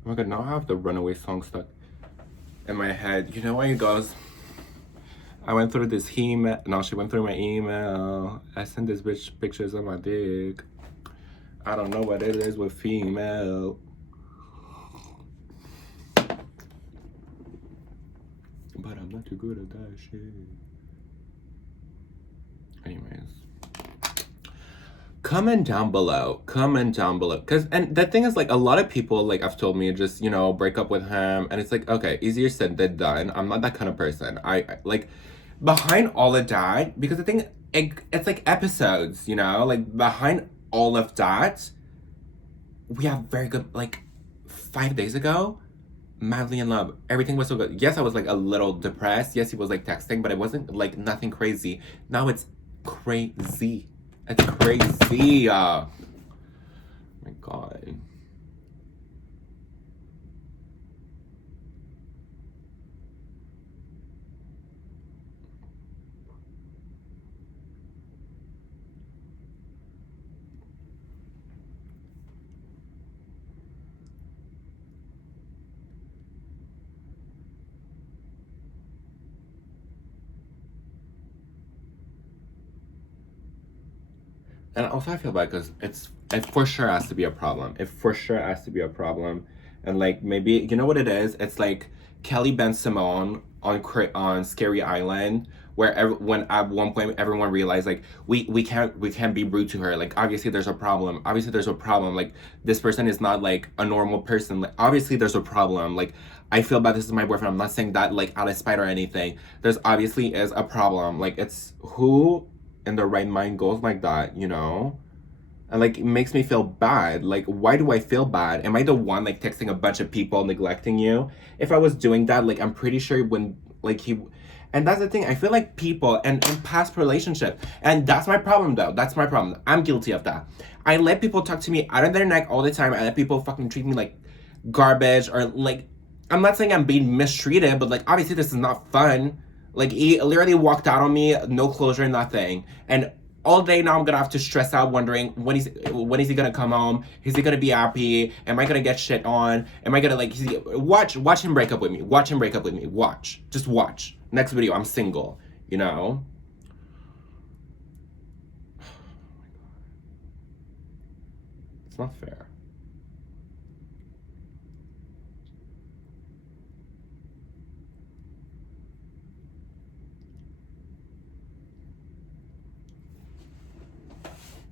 Oh my god, now I have the Runaway song stuck in my head. You know why it goes? I went through this email. No, she went through my email. I sent this bitch pictures of my dick. I don't know what it is with female. But I'm not too good at that shit. Anyways. comment down below. Comment down below. And the thing is, like, a lot of people, like, have told me just, break up with him. And it's like, okay, easier said than done. I'm not that kind of person. Like, behind all of that, because the thing, it's like episodes, like, behind all of that, we have very good, like, 5 days ago, madly in love. Everything was so good. Yes, I was, like, a little depressed. Yes, he was, like, texting, but it wasn't, like, nothing crazy. Now it's crazy. It's crazy. Oh my God. And also, I feel bad because it for sure has to be a problem. It for sure has to be a problem, and like maybe you know what it is. It's like Kelly Ben Simone on Scary Island, where when at one point everyone realized like we can't be rude to her. Like obviously there's a problem. Obviously there's a problem. Like this person is not like a normal person. Like obviously there's a problem. Like I feel bad. This is my boyfriend. I'm not saying that like out of spite or anything. There's obviously is a problem. Like it's who in the right mind goes like that, And like it makes me feel bad. Like, why do I feel bad? Am I the one like texting a bunch of people neglecting you? If I was doing that, like I'm pretty sure when like he and that's the thing, I feel like people and in past relationship, and that's my problem though. That's my problem. I'm guilty of that. I let people talk to me out of their neck all the time. I let people fucking treat me like garbage or like I'm not saying I'm being mistreated, but like obviously this is not fun. Like he literally walked out on me, no closure, nothing. And all day now I'm gonna have to stress out wondering when is he gonna come home? Is he gonna be happy? Am I gonna get shit on? Am I gonna like watch him break up with me? Watch him break up with me. Watch. Just watch. Next video, I'm single, It's not fair.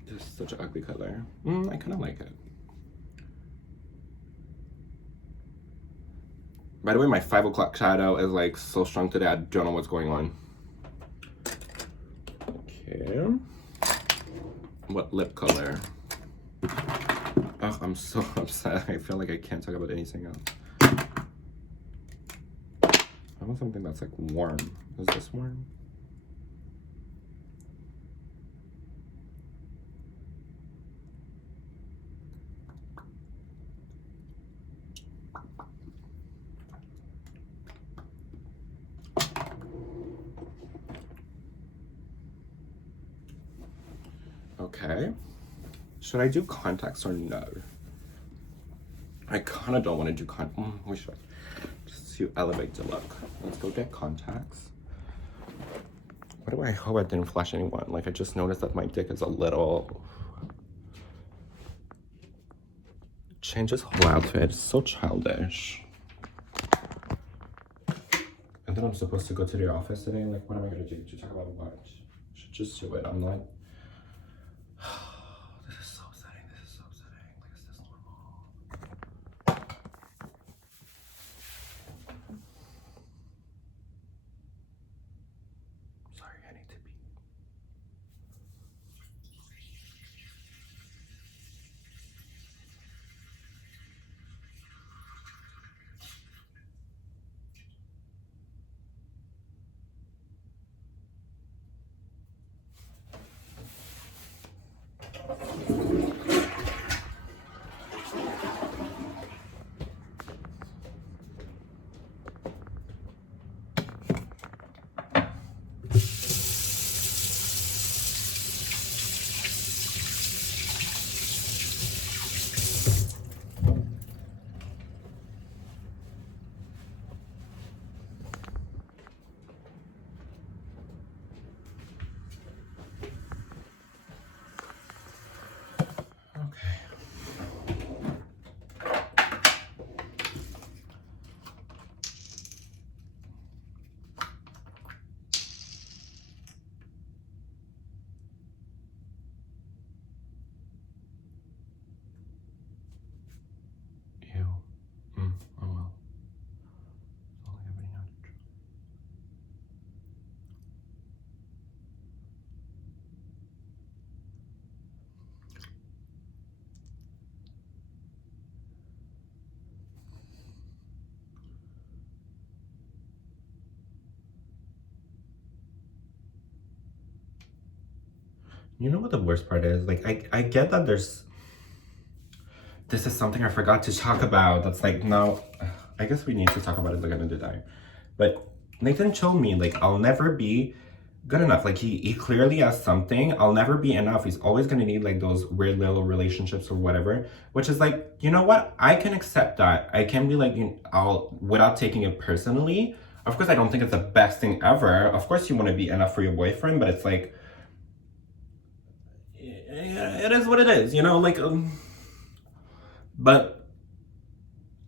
This is such an ugly color. I kind of like it. By the way, my 5 o'clock shadow is like so strong today. I don't know what's going on. Okay. What lip color? Ugh, I'm so upset. I feel like I can't talk about anything else. I want something that's like warm. Is this warm? Okay. Should I do contacts or no? I kind of don't want to do we should. Just to elevate the look. Let's go get contacts. Why do I hope I didn't flash anyone? Like I just noticed that my dick is a little... Change his whole outfit. It's so childish. And then I'm supposed to go to the office today. Like, what am I gonna do? To talk about what? I should just do it. I'm not... This is so upsetting. This is so upsetting. Like, is this normal? Sorry, I need to pee. You know what the worst part is? Like, I get that there's, this is something I forgot to talk about. That's like, no, I guess we need to talk about it at the end of the day. But Nathan told me, like, I'll never be good enough. Like, he clearly has something. I'll never be enough. He's always gonna need like those weird little relationships or whatever. Which is like, you know what? I can accept that. I can be like, I'll, without taking it personally. Of course, I don't think it's the best thing ever. Of course, you want to be enough for your boyfriend, but it's like, it is what it is, you know? Like, but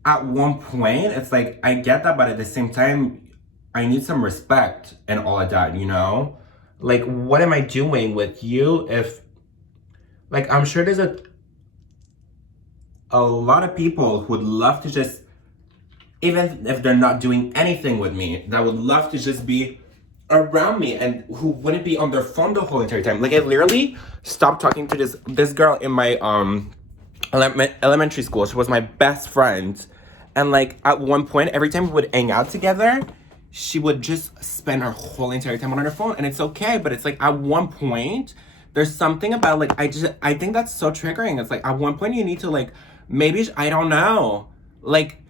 at one point, it's like, I get that, but at the same time, I need some respect and all of that, you know? Like, what am I doing with you if, like, I'm sure there's a lot of people who would love to just, even if they're not doing anything with me, that would love to just be around me and who wouldn't be on their phone the whole entire time. Like, I literally stopped talking to this girl in my elementary school. She was my best friend, and like at one point, every time we would hang out together, she would just spend her whole entire time on her phone, and it's okay. But it's like at one point, there's something about like I think that's so triggering. It's like at one point you need to like maybe I don't know, like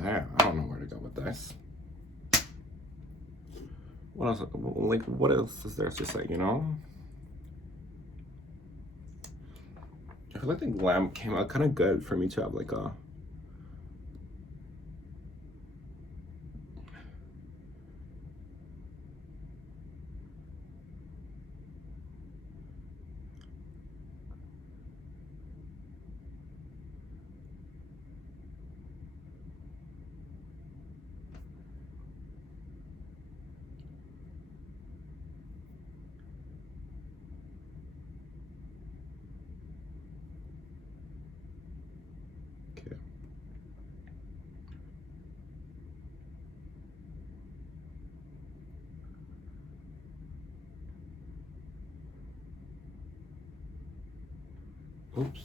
I don't know where to go with this. What else? Like, what else is there to say, you know? I feel like the glam came out kind of good for me to have like a... Okay. Oops.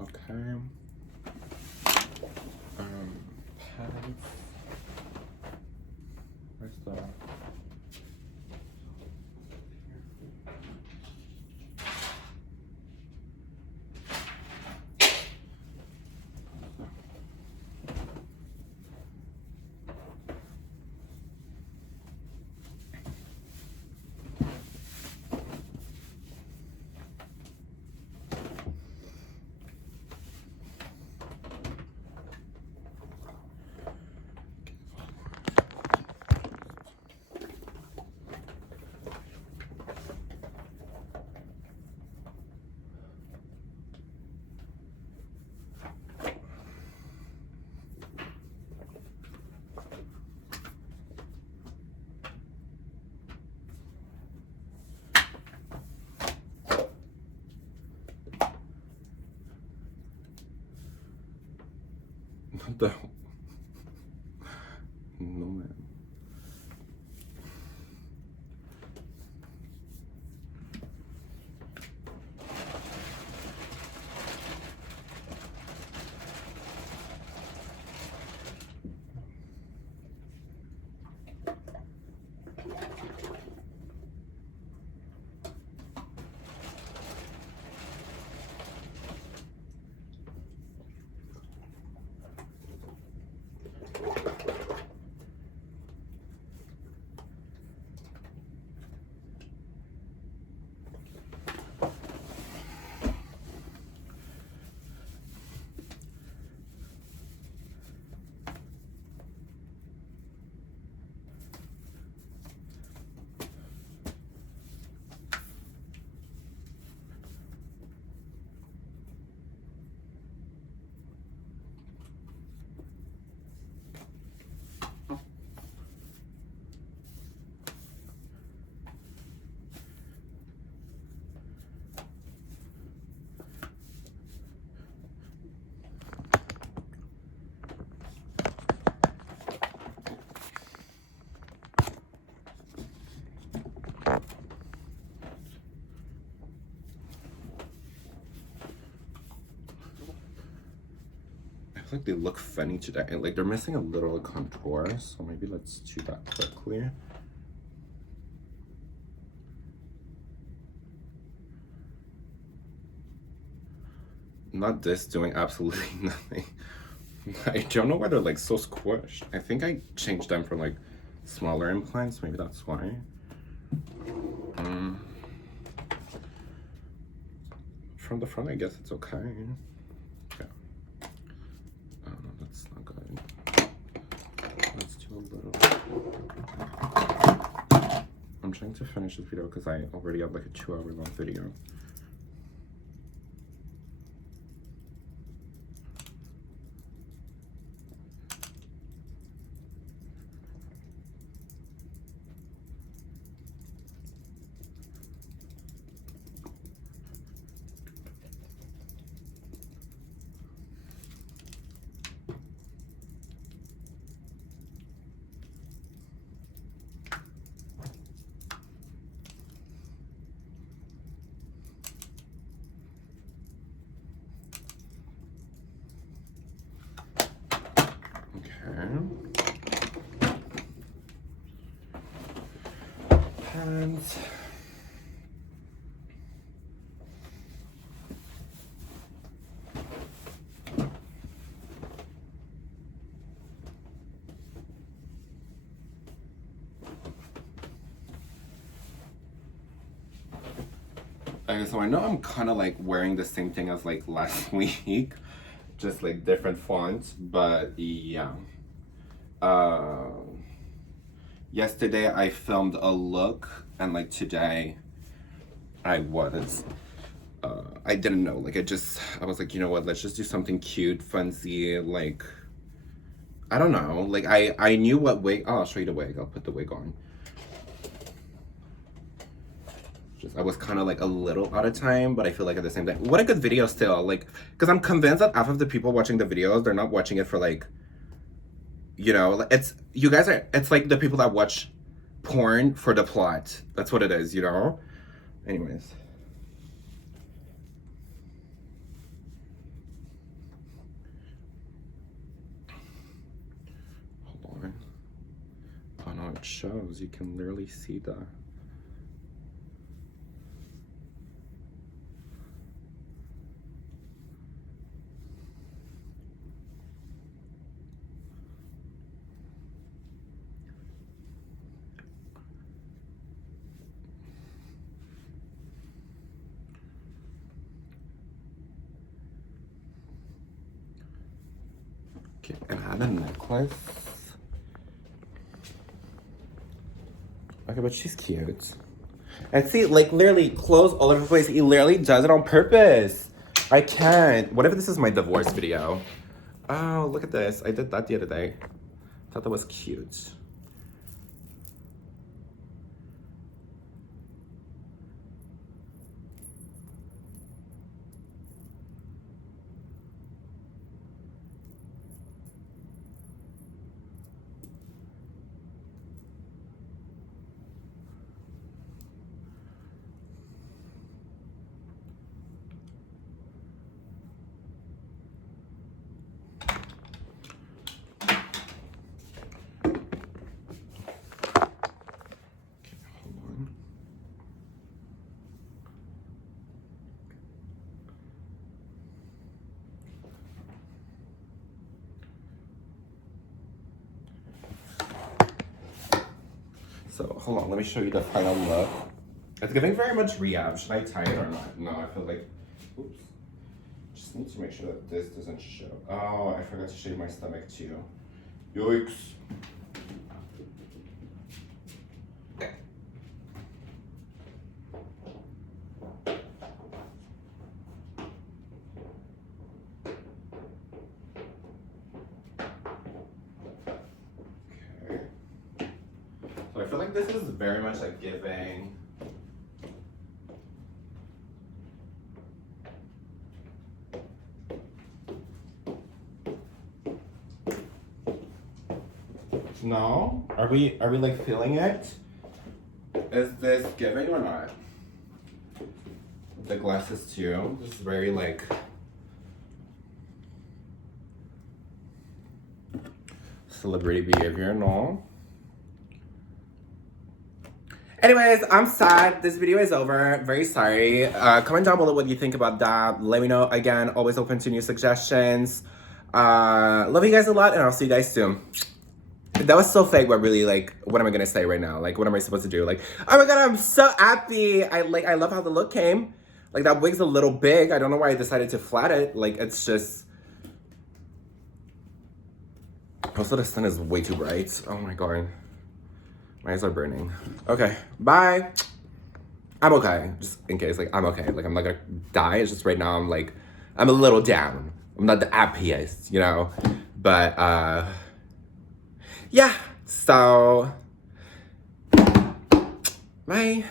Okay. Pads. Where's the... What the... No, man. I feel like they look funny today. Like they're missing a little contour, so maybe let's do that quickly. not this doing absolutely nothing. I don't know why they're like so squished. I think I changed them for like smaller implants. Maybe that's why. From the front, I guess it's okay. Yeah. Oh no, that's not good. Let's do a little. I'm trying to finish this video because I already have like a 2-hour long video. And okay, so I know I'm kind of like wearing the same thing as like last week, just like different fonts, but yeah. Yesterday I filmed a look, and like today I didn't know, like I was like, you know what, let's just do something cute, fancy, like, I don't know, like I knew what wig. Oh, I'll show you the wig. I'll put the wig on. I was kind of like a little out of time, but I feel like at the same time, what a good video still, like, because I'm convinced that half of the people watching the videos, they're not watching it for like, you know, it's like the people that watch porn for the plot. That's what it is, you know? Anyways. Hold on. Oh no, it shows. You can literally see the... Okay, and I had a necklace. Okay, but she's cute. And see, like, literally, clothes all over the place. He literally does it on purpose. I can't. What if this is my divorce video? Oh, look at this. I did that the other day. Thought that was cute. So, hold on, let me show you the final look. It's giving very much Rehab. Should I tie it or not? No, I feel like, oops. Just need to make sure that this doesn't show. Oh, I forgot to show you my stomach too. Yikes. So I feel like this is very much like giving. No? Are we like feeling it? Is this giving or not? The glasses too. This is very like celebrity behavior, no? Anyways, I'm sad. This video is over. Very sorry. Comment down below what you think about that. Let me know. Again, always open to new suggestions. Love you guys a lot, and I'll see you guys soon. That was so fake, but really, like, what am I gonna say right now? Like, what am I supposed to do? Like, oh my god, I'm so happy. I love how the look came. Like, that wig's a little big. I don't know why I decided to flat it. Like, it's just... Also, the sun is way too bright. Oh my god. My eyes are burning. Okay, bye. I'm okay, just in case. Like, I'm okay. Like, I'm not gonna die. It's just right now I'm like, I'm a little down. I'm not the happiest, you know? But, yeah. So, bye.